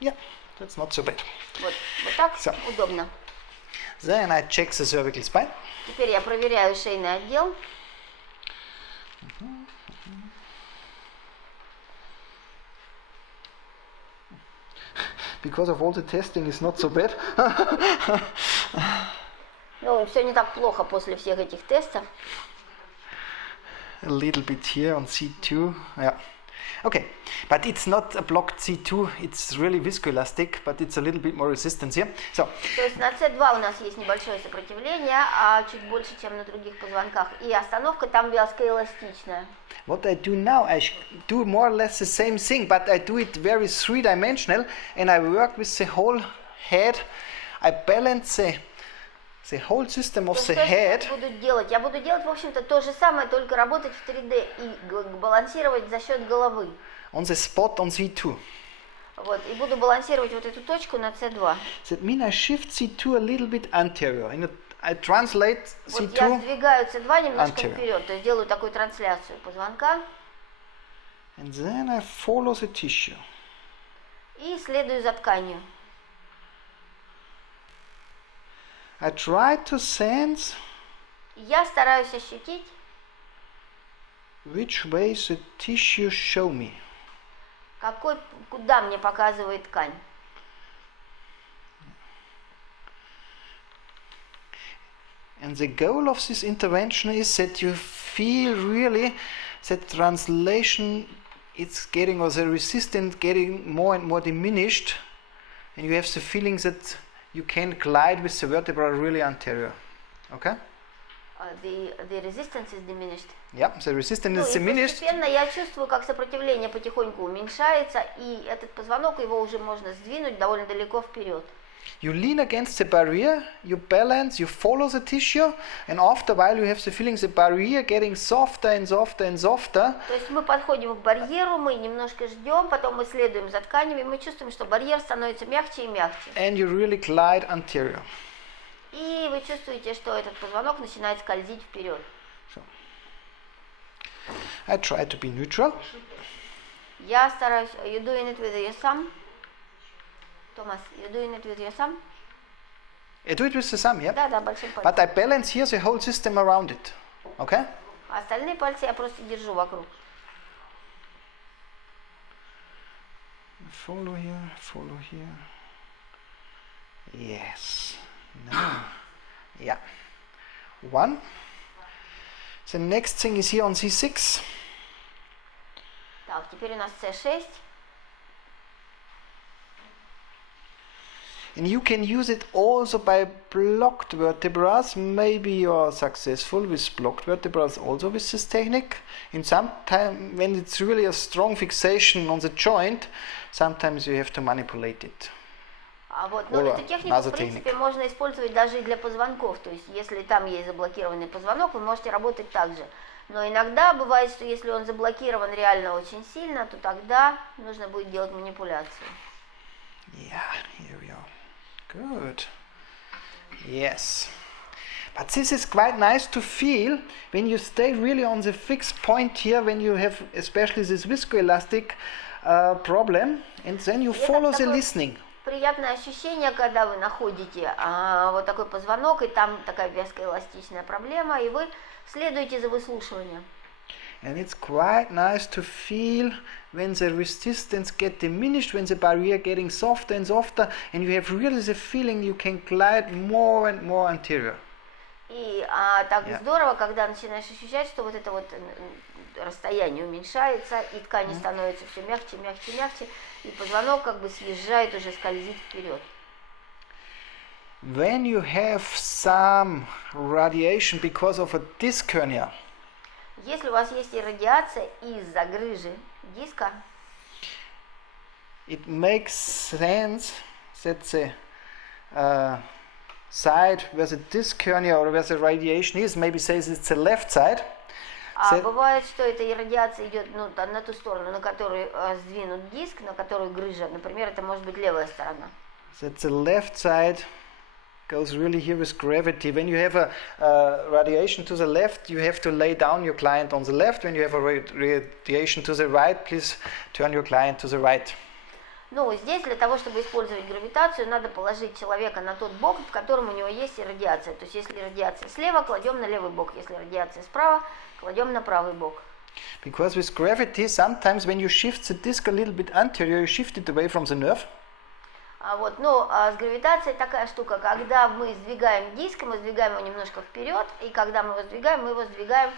Yeah, that's not so bad. Вот так So. удобно. Then I check the cervical spine. Теперь я проверяю шейный отдел. Because of all the testing, it's not so bad. Ну, все не так плохо после всех этих тестов. A little bit here on C2. Yeah. Okay, but it's not a blocked C2, it's really viscoelastic, but it's a little bit more resistance here. So, То есть на C2 у нас есть небольшое сопротивление, а чуть больше, чем на других позвонках. И остановка там вязкоэластичная. what I do now, I do more or less the same thing, but I do it very three-dimensional, and I work with the whole head. I balance the whole system of То есть the что я head. сейчас буду делать? Я буду делать, в общем-то, то же самое, только работать в 3D и балансировать за счет головы. On the spot on C2. Вот, и буду балансировать вот эту точку на C2. That means I shift C2 a little bit anterior. I translate Вот я C2 сдвигаю C2 немножко anterior. вперед, то есть делаю такую трансляцию позвонка and then I follow the tissue. и следую за тканью. I try to sense Я стараюсь ощутить, which way the tissue show me. куда мне показывает ткань. And the goal of this intervention is that you feel really that translation is getting, or the resistance getting more and more diminished, and you have the feeling that you can glide with the vertebra really anterior. Okay? the resistance is diminished. Yeah, the resistance Ну, is и diminished. постепенно я чувствую, как сопротивление потихоньку уменьшается, и этот позвонок, его уже можно сдвинуть довольно далеко вперед. You lean against the barrier, you balance, you follow the tissue, and after a while you have the feeling the barrier getting softer and softer and softer. То есть мы подходим к барьеру, мы немножко ждем, потом мы следуем за тканями, мы чувствуем, что барьер становится мягче и мягче. And you really glide anterior. И вы чувствуете, что этот позвонок начинает скользить вперед. So. I try to be neutral. Я стараюсь... You doing it with your thumb? Томас, you doing it with your thumb? I do it with the thumb, yeah? Да, большим But пальцем. I balance here the whole system around it. Okay? А остальные пальцы я просто держу вокруг. Follow here, follow here. Yes. Now. Yeah. 1. The next thing is here on C6. Так, теперь у нас C6. And you can use it also by blocked vertebrae. Maybe you are successful with blocked vertebrae also with this technique. In some time, when it's really a strong fixation on the joint, sometimes you have to manipulate it. А вот, ну, Ола, эту технику, наза в принципе, техника. можно использовать даже и для позвонков. То есть, если там есть заблокированный позвонок, вы можете работать так же. Но иногда бывает, что если он заблокирован реально очень сильно, то тогда нужно будет делать манипуляцию. Yeah, here we are. Good. Yes. But this is quite nice to feel when you stay really on the fixed point here, when you have especially this viscoelastic problem, and then you follow the listening. Приятное ощущение, когда вы находите вот такой позвонок, и там такая вязкоэластичная проблема, и вы следуете за выслушиванием. And it's quite nice to feel when the resistance get diminished, when the barrier getting softer and softer, and you have really the feeling you can glide more and more anterior. И так здорово, когда начинаешь ощущать, что вот это вот расстояние уменьшается, и ткани становятся все мягче, мягче, мягче, и позвонок как бы съезжает, уже скользит вперед. When you have some radiation because of a disc hernia, Если у вас есть irradiация из-за грыжи диска, it makes sense that the side where the disc hernia or where the radiation is, maybe says it's the left side. а бывает, что эта иррадиация идет на ту сторону, на которую сдвинут диск, на которую грыжа, например, это может быть левая сторона. That the left side goes really here with gravity. When you have a radiation to the left, you have to lay down your client on the left. When you have a radiation to the right, please turn your client to the right. Ну, здесь для того, чтобы использовать гравитацию, надо положить человека на тот бок, в котором у него есть иррадиация. То есть, если радиация слева, кладем на левый бок. Если радиация справа, кладем на правый бок. Because with gravity, sometimes when you shift the disc a little bit anterior, you shift it away from the nerve. С гравитацией такая штука, когда мы сдвигаем диск, мы сдвигаем его немножко вперед, и когда мы его сдвигаем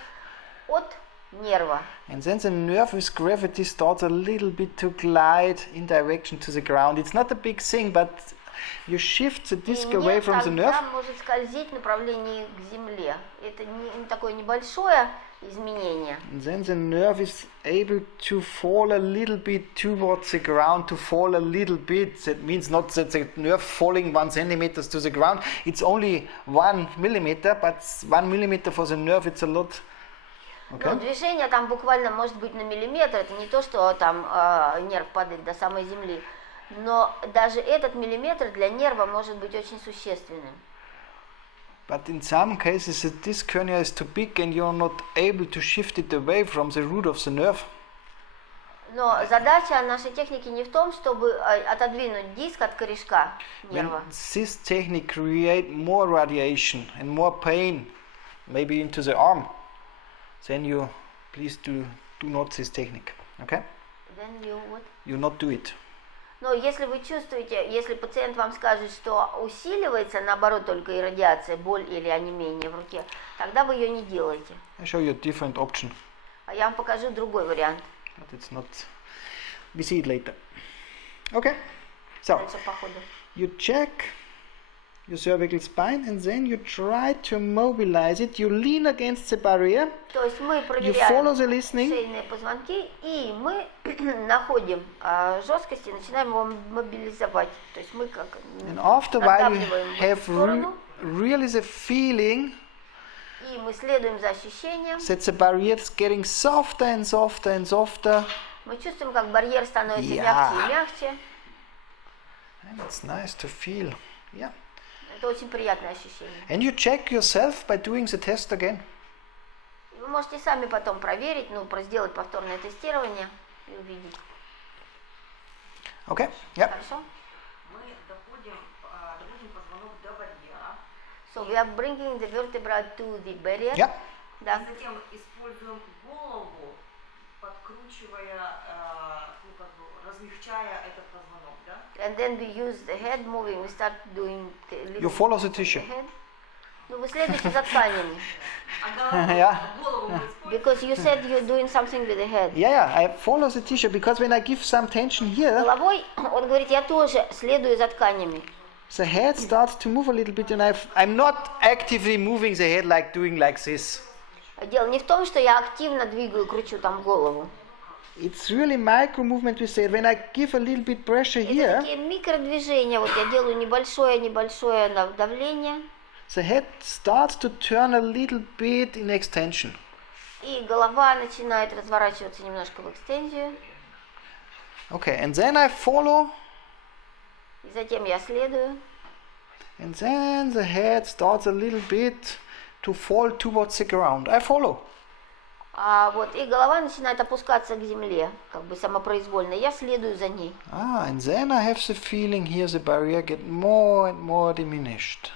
от нерва. And then the nerve with gravity starts a little bit to glide in direction to the ground. It's not a big thing, but you shift the disc away from the nerve. Тогда может скользить в направлении к земле. Это не такое небольшое изменение. And then the nerve is able to fall a little bit towards the ground, to fall a little bit. That means not that the nerve falling 1 centimeter to the ground. It's only 1 millimeter, but 1 millimeter for the nerve, it's a lot. Okay? Ну, движение там буквально может быть на миллиметр. Это не то, что там нерв падает до самой земли. Но даже этот миллиметр для нерва может быть очень существенным. But in some cases the disc hernia is too big and you're not able to shift it away from the root of the nerve. Но задача нашей техники не в том, чтобы отодвинуть диск от корешка нерва. When this technique create more radiation and more pain, maybe into the arm, then you please do not this technique. Okay? Then you what? You not do it. Но если вы чувствуете, если пациент вам скажет, что усиливается, наоборот, только иррадиация, боль или онемение в руке, тогда вы ее не делаете. I show you a different option. А я вам покажу другой вариант. But it's not. We see it later. Okay. So Дальше по ходу. you check your cervical spine, and then you try to mobilize it. You lean against the barrier. То есть мы You проверяем follow the listening. шейные позвонки, и мы находим жесткость и начинаем его мобилизовать. То есть мы как And after a while, you надавливаем в эту have сторону, really the feeling и мы следуем за ощущением. that the barrier is getting softer and softer and softer. Мы чувствуем, как барьер становится Yeah. мягче и мягче. And it's nice to feel. Yeah. Это очень приятное ощущение. And you check yourself by doing the test again. И вы можете сами потом проверить, сделать повторное тестирование и увидеть. Okay? Yeah. Хорошо? Мы доводим позвонок до барьера. So we are bringing the vertebra to the barrier. Yeah. Да. Затем используем голову, подкручивая, размягчая этот позвонок, да? And then we use the head moving. We start doing the little You follow the with tissue. head. Вы следуете за тканями. Yeah. Голову мы используем. Because you said you're doing something with the head. Yeah, I follow the tissue because when I give some tension here, Головой, он говорит, я тоже следую за тканями. the head starts to move a little bit, and I'm not actively moving the head like doing like this. Дело не в том, что я активно двигаю, кручу там голову. It's really micro movement, we say. When I give a little bit pressure Это here, такие микродвижения. Вот я делаю небольшое давление, the head starts to turn a little bit in extension. и голова начинает разворачиваться немножко в экстензию. Okay, and then I follow, И затем я следую. and then the head starts a little bit to fall towards the ground. I follow. И голова начинает опускаться к земле, как бы самопроизвольно. Я следую за ней. And then I have the feeling here the barrier get more and more diminished.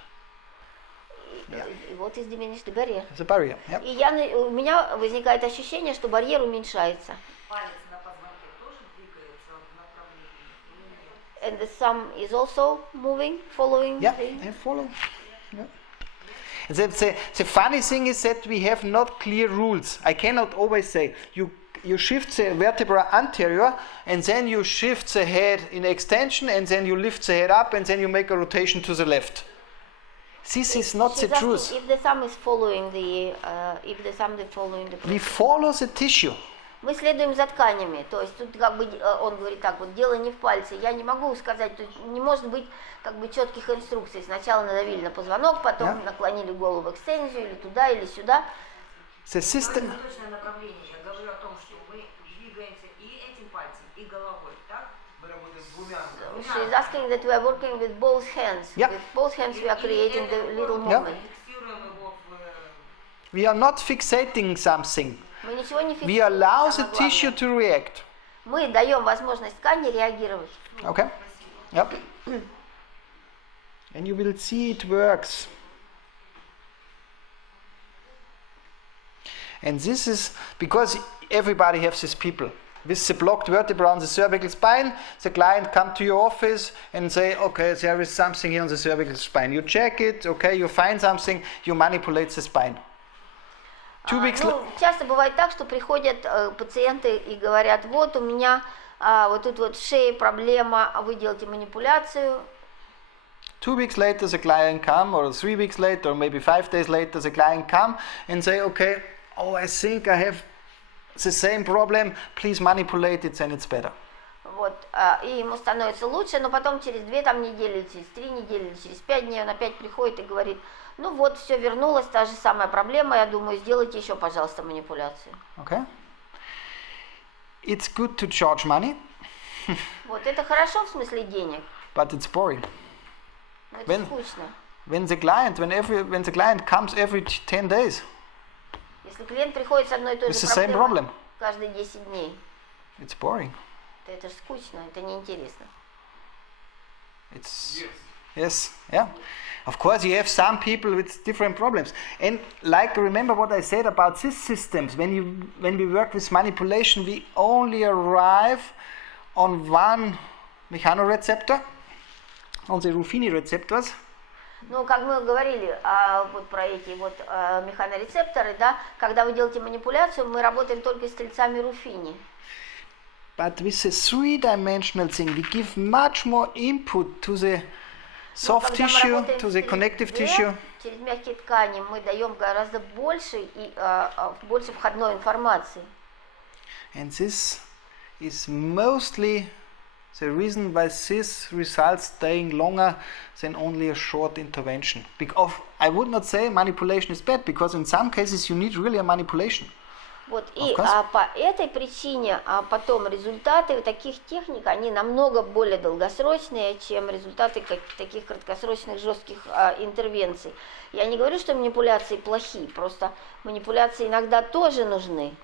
И вот из diminished barrier. The barrier, yeah. И у меня возникает ощущение, что барьер уменьшается. Палец на позвонке тоже двигается в направлении или нет? And the thumb is also moving, following. Yeah, the- I follow. Yeah. The funny thing is that we have not clear rules. I cannot always say you shift the vertebra anterior and then you shift the head in extension and then you lift the head up and then you make a rotation to the left. This is not the She's asking truth. if the thumb is following the We follow the tissue. Мы следуем за тканями, то есть тут как бы он говорит так, вот дело не в пальце, я не могу сказать, то есть не может быть как бы четких инструкций. Сначала надавили на позвонок, потом наклонили голову в экстензию или туда, или сюда. The system. Это точное направление. Я говорю о том, что мы двигаемся и этим пальцем, и головой, так? Мы работаем двумя. She's asking that we are working with both hands. Yeah. With both hands we are creating the little Yeah. movement. Фиксируем его в... We are not fixating something. Мы ничего не We фиксируем. allow the самое tissue главное. to react. Мы даем возможность ткани реагировать. Okay? Yep. And you will see it works. And this is because everybody has these people. With the blocked vertebra on the cervical spine, the client come to your office and say, okay, there is something here on the cervical spine. You check it, okay, you find something, you manipulate the spine. 2 weeks Часто бывает так, что приходят пациенты и говорят, вот у меня вот тут вот в шее проблема, вы делаете манипуляцию. 2 weeks later the client come, or 3 weeks later, or maybe 5 days later the client come and say, okay, oh, I think I have the same problem, please manipulate it, then it's better. Вот, и ему становится лучше, но потом через 2 недели, через 3 недели, через 5 дней он опять приходит и говорит, ну вот, все вернулось, та же самая проблема, я думаю, сделайте еще, пожалуйста, манипуляцию. Okay? It's good to charge money, Вот, это хорошо в смысле денег, but it's boring. но это When- скучно. When the client comes every 10 days, Если клиент приходит с одной и той it's же the same проблемой problem. каждые 10 дней, It's boring. то это же скучно, это неинтересно. It's yes, yeah. Of course, you have some people with different problems, and like remember what I said about these systems. When we work with manipulation, we only arrive on one mechanoreceptor, on the Ruffini receptors, Ну, как мы говорили вот про эти вот механорецепторы, да, когда вы делаете манипуляцию, мы работаем только с тельцами Руффини. but with the three-dimensional thing, we give much more input to the soft Когда мы tissue работаем to в the connective 3D, tissue. через мягкие ткани мы даем гораздо больше и больше входной информации. And this is mostly the reason why this results staying longer than only a short intervention. Because I would not say manipulation is bad, because in some cases you need really a manipulation. Вот, и course. по этой причине потом результаты таких техник, они намного более долгосрочные, чем результаты таких краткосрочных жестких интервенций. Я не говорю, что манипуляции плохие, просто манипуляции иногда тоже нужны.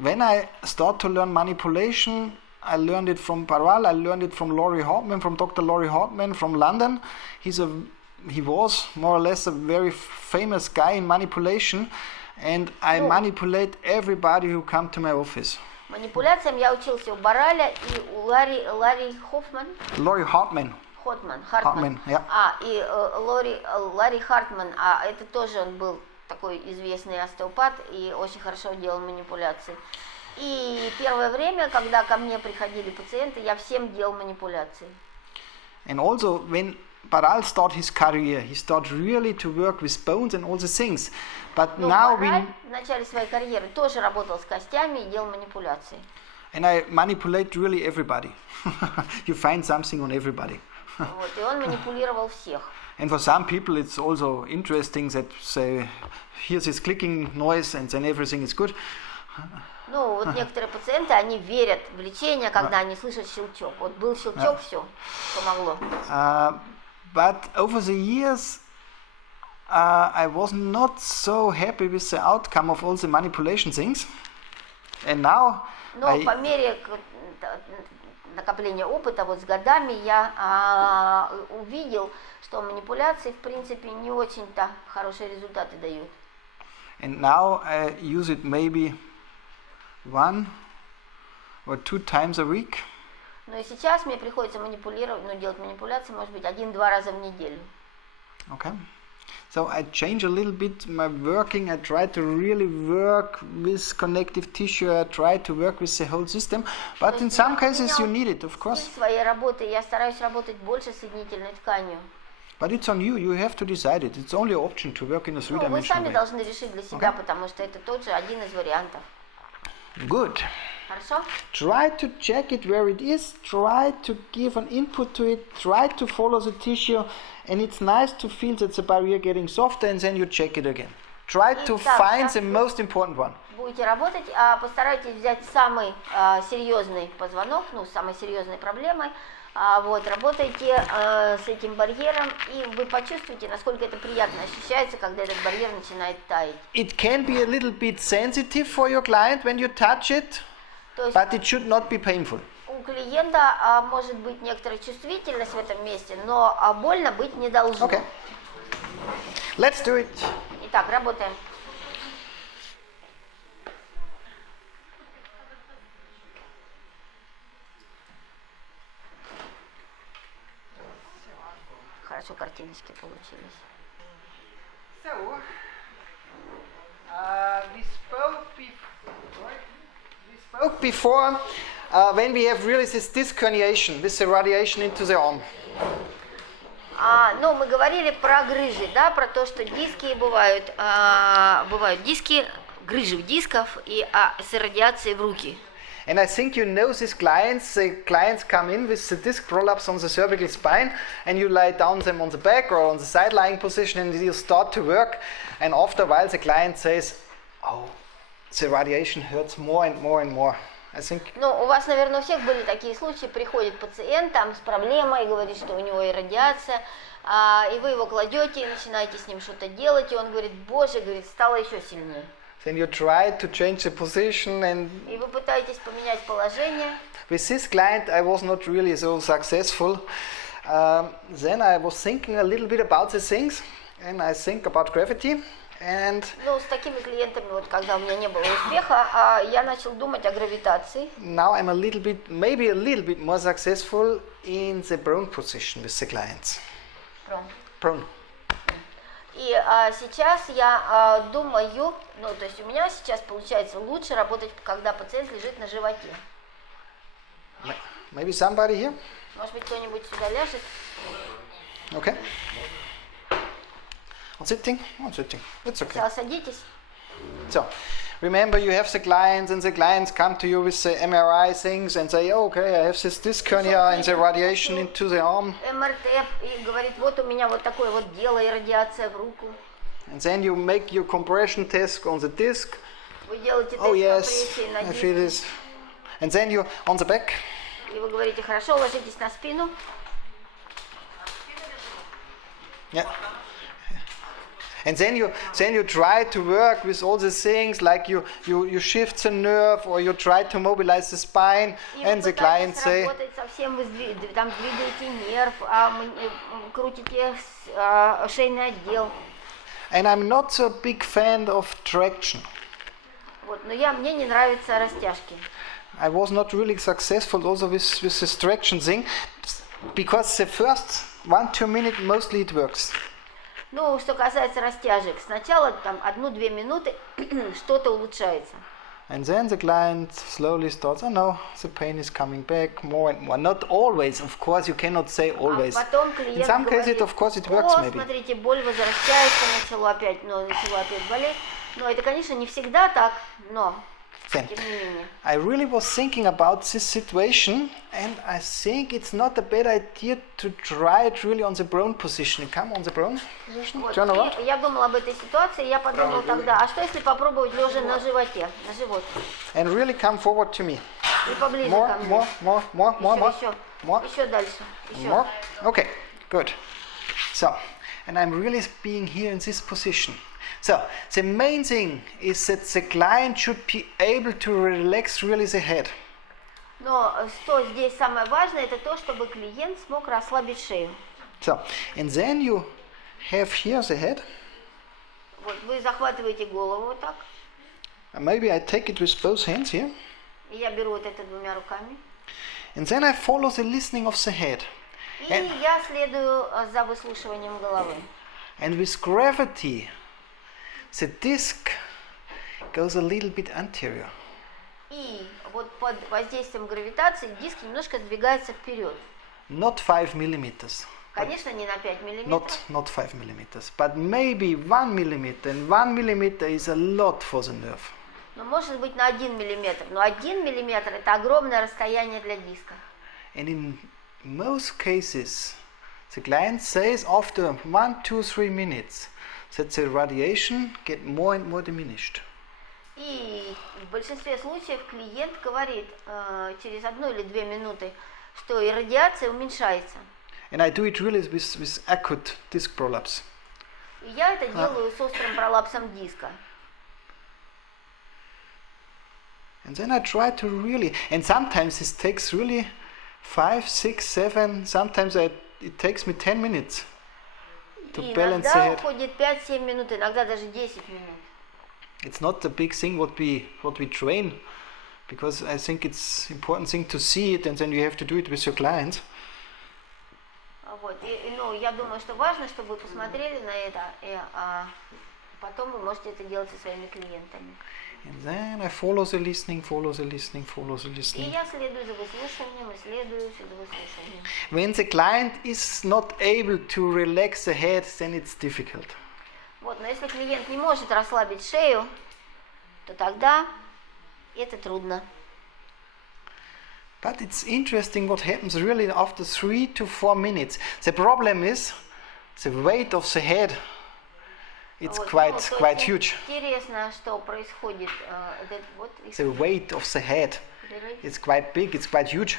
When I start to learn manipulation, I learned it from Parval, I learned it from Laurie Hartman, from Dr. Laurie Hartman from London. He was more or less a very famous guy in manipulation, and I manipulate everybody who come to my office. Манипуляциям я учился у Бараля и у Ларри Хоффман. Laurie Hartman. Хартман. Yeah. И Ларри Хартман, это тоже он был такой известный остеопат и очень хорошо делал манипуляции. И первое время, когда ко мне приходили пациенты, я всем делал манипуляции. And also when Parval started his career, he started really to work with bones and all the things. But now Бараль в начале своей карьеры тоже работал с костями и делал манипуляции. and I manipulate really everybody. You find something on everybody. Вот, и он манипулировал всех. And for some people it's also interesting that say, here's this clicking noise and then everything is good. Ну, вот некоторые пациенты, они верят в лечение, когда они слышат щелчок. Вот был щелчок, все, помогло. But over the years I was not so happy with the outcome of all the manipulation things. And now Но по мере накопления опыта, вот с годами я увидел, что манипуляции, в принципе, не очень-то хорошие результаты дают. And now I use it maybe 1 or 2 times a week. Но и сейчас мне приходится манипулировать, делать манипуляции, может быть, 1-2 раза в неделю. Okay. So I change a little bit my working. I try to really work with connective tissue. I try to work with the whole system. But in some cases you need it, of course. Стиль своей работы я стараюсь работать больше с соединительной тканью. But it's on you. You have to decide it. It's only an option to work in a Вы three-dimensional сами way. должны решить для себя, потому что это тот же один из вариантов. Good. Хорошо? Try to check it where it is. Try to give an input to it. Try to follow the tissue. And it's nice to feel that the barrier getting softer, and then you check it again. Try to find the most important one. Будете работать, постарайтесь взять самый серьезный позвонок, с самой серьезной проблемой. Вот, работайте с этим барьером, и вы почувствуете, насколько это приятно ощущается, когда этот барьер начинает таять. It can be a little bit sensitive for your client when you touch it, but it should not be painful. У клиента может быть некоторая чувствительность в этом месте, но больно быть не должно. Okay. Let's do it. Итак, работаем. Хорошо картиночки получились. So, we spoke before when we have really this disc herniation, this radiation into the arm. Ну, мы говорили про грыжи, да, про то, что диски бывают диски, грыжи в дисков и с радиацией в руки. And I think you know these clients. The clients come in with the disc prolapse on the cervical spine, and you lie down them on the back or on the side lying position, and you start to work. And after a while, the client says, "Oh, the radiation hurts more and more and more." I think. Ну, у вас, наверное, у всех были такие случаи. Приходит пациент там с проблемой, говорит, что у него и радиация, и вы его кладете и начинаете с ним что-то делать, и он говорит, боже, говорит, стало еще сильнее. Then you try to change the position, and И вы пытаетесь поменять положение. with this client I was not really so successful. Then I was thinking a little bit about the things, and I think about gravity. And Ну, с такими клиентами, вот когда у меня не было успеха, я начал думать о гравитации. now I'm maybe a little bit more successful in the prone position with the clients. Prone. И сейчас я думаю, то есть у меня сейчас получается лучше работать, когда пациент лежит на животе. Maybe somebody here? Может быть, кто-нибудь сюда ляжет? Okay. On sitting? On sitting. It's okay. Сначала садитесь. So, remember you have the clients and the clients come to you with the MRI things and say, okay, I have this disc hernia and the radiation into the arm. МРТ и говорит, вот у меня вот такое вот дело и радиация в руку. And then you make your compression test on the disc. Вы делаете Oh тест yes, компрессии на I feel диск. this. And then you on the back. И вы говорите, хорошо, ложитесь на спину. Yeah. And then you try to work with all the things like you shift the nerve or you try to mobilize the spine И and вы the client пытаетесь say, работать совсем, вы там двигаете нерв, крутите шейный отдел. and I'm not so big fan of traction. Вот, но мне не нравятся растяжки. I was not really successful also with this traction thing because the first 1-2 minutes mostly it works. Ну, что касается растяжек, сначала там 1-2 минуты что-то улучшается. And then the client slowly starts, oh no, the pain is coming back more and more. Not always, of course, you cannot say always. А потом In клиент some cases, говорит, of course, it works о, maybe. смотрите, боль возвращается, начало опять болеть. Но это, конечно, не всегда так, но Then, тем не менее. I really was thinking about this situation and I think it's not a bad idea to try it really on the prone position. Come on the prone position, Вот, turn around. и я думала об этой ситуации, я подумала тогда, а что если попробовать лежа на животе, на живот? And really come forward to me. И поближе More, ко мне. more. Еще дальше. Еще. More. Okay, good. So, and I'm really being here in this position. So, the main thing is that the client should be able to relax really the head. Но что здесь самое важное, это то, чтобы клиент смог расслабить шею. So, and then you have here the head. Вот, вы захватываете голову вот так, And maybe I take it with both hands here. и я беру вот это двумя руками. And then I follow the listening of the head. И я следую за выслушиванием головы. And with gravity, the disc goes a little bit anterior. И вот под воздействием гравитации диск немножко сдвигается вперед. Not 5 millimeters. Конечно, не на 5 миллиметров. Not 5 millimeters, but maybe 1 millimeter. And 1 millimeter is a lot for the nerve. Но может быть на 1 миллиметр. Но 1 миллиметр это огромное расстояние для диска. And in most cases, the client says after 1, 2, 3 minutes that the radiation get more and more diminished. И в большинстве случаев клиент говорит через 1 или 2 минуты, что и радиация уменьшается. And I do it really with acute disc prolapse. И я это делаю с острым пролапсом диска. And then I try to really, and sometimes this takes really 5, 6, 7, sometimes it takes me 10 minutes to И balance the иногда head. уходит 5-7 минут, иногда даже 10 минут. It's not the big thing what we train, because I think it's important thing to see it, and then you have to do it with your clients. Вот. Ну, я думаю, что важно, чтобы вы посмотрели на это, и потом вы можете это делать со своими клиентами. And then I follow the listening. И я следую за выслушиванием, и следую за выслушиванием. When the client is not able to relax the head, then it's difficult. Вот, но если клиент не может расслабить шею, то тогда это трудно. But it's interesting what happens really after 3 to 4 minutes. The problem is the weight of the head. It's Вот, quite ну, то quite есть huge. Интересно, что происходит. The weight of the head is quite big. It's quite huge.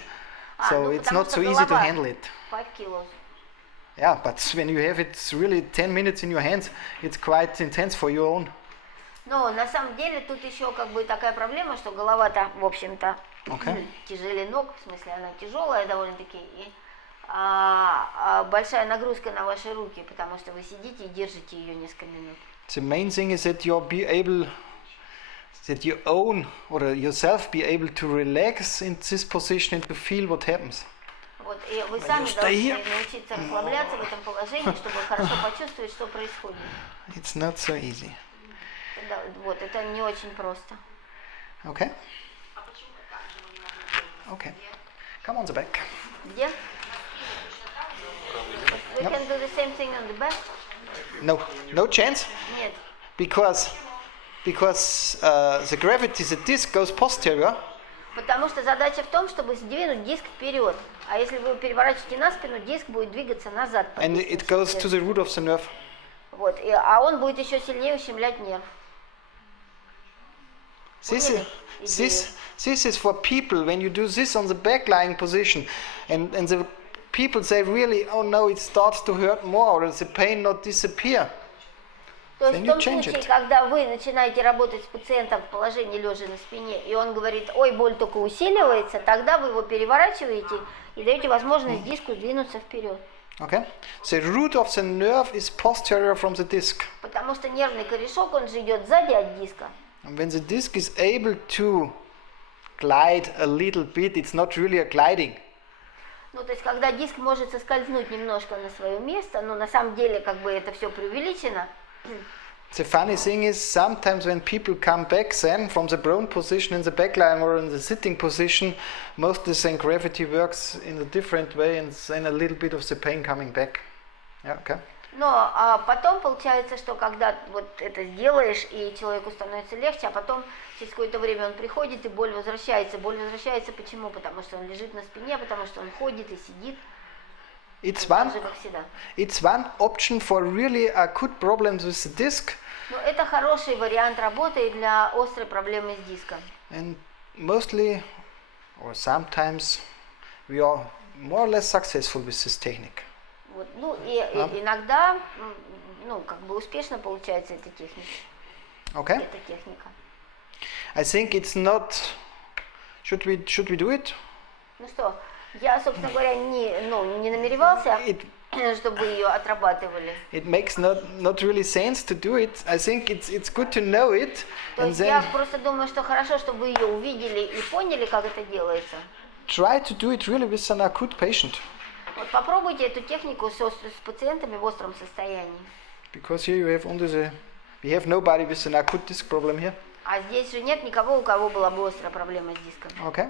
А, So ну, it's потому not что so easy to голова handle it. 5 kilos. Yeah, but when you have it really 10 minutes in your hands, it's quite intense for your own. Но на самом деле тут еще как бы такая проблема, что голова-то, в общем-то, тяжелее ног, в смысле она тяжелая довольно-таки, и большая нагрузка на ваши руки, потому что вы сидите и держите ее несколько минут. The main thing is that you be able, that you own or yourself be able to relax in this position and to feel what happens. Вот, и вы сами должны научиться расслабляться в этом положении, чтобы хорошо почувствовать, что происходит. It's not so easy. Вот, это не очень просто. Okay? Okay. Come on the back. Где? We can do the same thing on the back. No chance, Нет. because the gravity, the disc goes posterior, Потому что задача в том, чтобы сдвинуть диск вперед. А если вы его переворачиваете на спину, диск будет двигаться назад. по and диску. it goes to the root of the nerve. Вот. А он будет еще сильнее ущемлять нерв. This is for people when you do this on the back lying position, and the people say really, oh no, it starts to hurt more, or the pain not disappear. То есть Then в you том change случае, it. когда вы начинаете работать с пациентом в положении лежа на спине, и он говорит, ой, боль только усиливается, тогда вы его переворачиваете и даете возможность диску двинуться вперед. Okay, the root of the nerve is posterior from the disc. Потому что нервный корешок, он же идет сзади от диска. And when the disc is able to glide a little bit, it's not really a gliding. Ну, то есть, когда диск может соскользнуть немножко на свое место, но на самом деле, как бы, это все преувеличено. The funny thing is, sometimes when people come back then from the prone position in the back lying or in the sitting position, mostly then gravity works in a different way and then a little bit of the pain coming back. Yeah, okay. Но потом получается, что когда вот это сделаешь, и человеку становится легче, а потом через какое-то время он приходит, и боль возвращается. Боль возвращается почему? Потому что он лежит на спине, потому что он ходит и сидит. It's Так one, же, как всегда. it's one option for really acute problems with the disc, Но это хороший вариант работы для острой проблемы с диском. and mostly or sometimes we are more or less successful with this technique. Вот. Ну и иногда, ну, как бы успешно получается эта техника. Okay? Эта техника. I think it's not. Should we do it? Ну что, я, собственно говоря, не намеревался, It чтобы вы ее отрабатывали. makes not really sense to do it. I think it's good to know it, То and есть я then просто думаю, что хорошо, чтобы вы ее увидели и поняли, как это делается. try to do it really with an acute patient, Вот попробуйте эту технику с пациентами в остром состоянии. because here you have only we have nobody with an acute disc problem here. А здесь же нет никого, у кого была бы острая проблема с диском. Okay.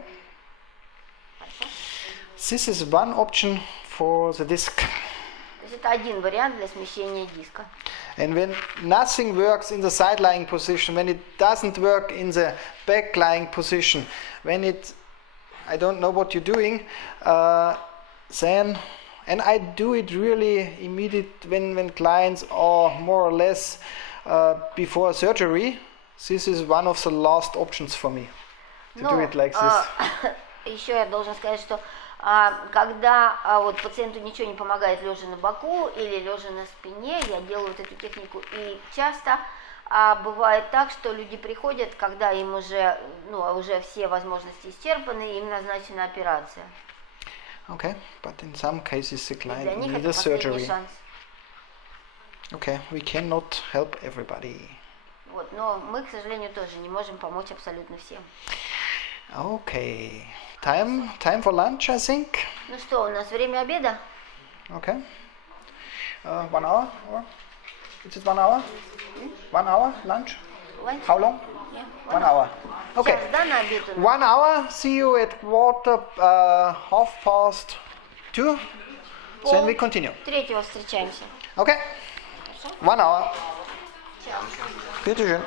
This is one option for the disc. То есть это один вариант для смещения диска. And when nothing works in the side lying position, when it doesn't work in the back lying position, when I don't know what you're doing, then, and I do it really immediate when clients are more or less before surgery. This is one of the last options for me to do it like this. Еще я должен сказать, что когда вот пациенту ничего не помогает лежа на боку или лежа на спине, я делаю вот эту технику. И часто бывает так, что люди приходят, когда им уже все возможности исчерпаны, им назначена операция. Okay, but in some cases the Для client них needs это a последний surgery. шанс. Okay, we cannot help everybody. Вот, но мы, к сожалению, тоже не можем помочь абсолютно всем. Okay, time for lunch, I think. Ну что, у нас время обеда? Okay. 1 hour or is it 1 hour? 1 hour lunch? Lunch? How long? Yeah, 1 hour. Okay. Час, да, на обед у нас? 1 hour. See you at 2:30. Then we continue. Третьего встречаемся. Okay. 1 hour. Чао. Bitte schön.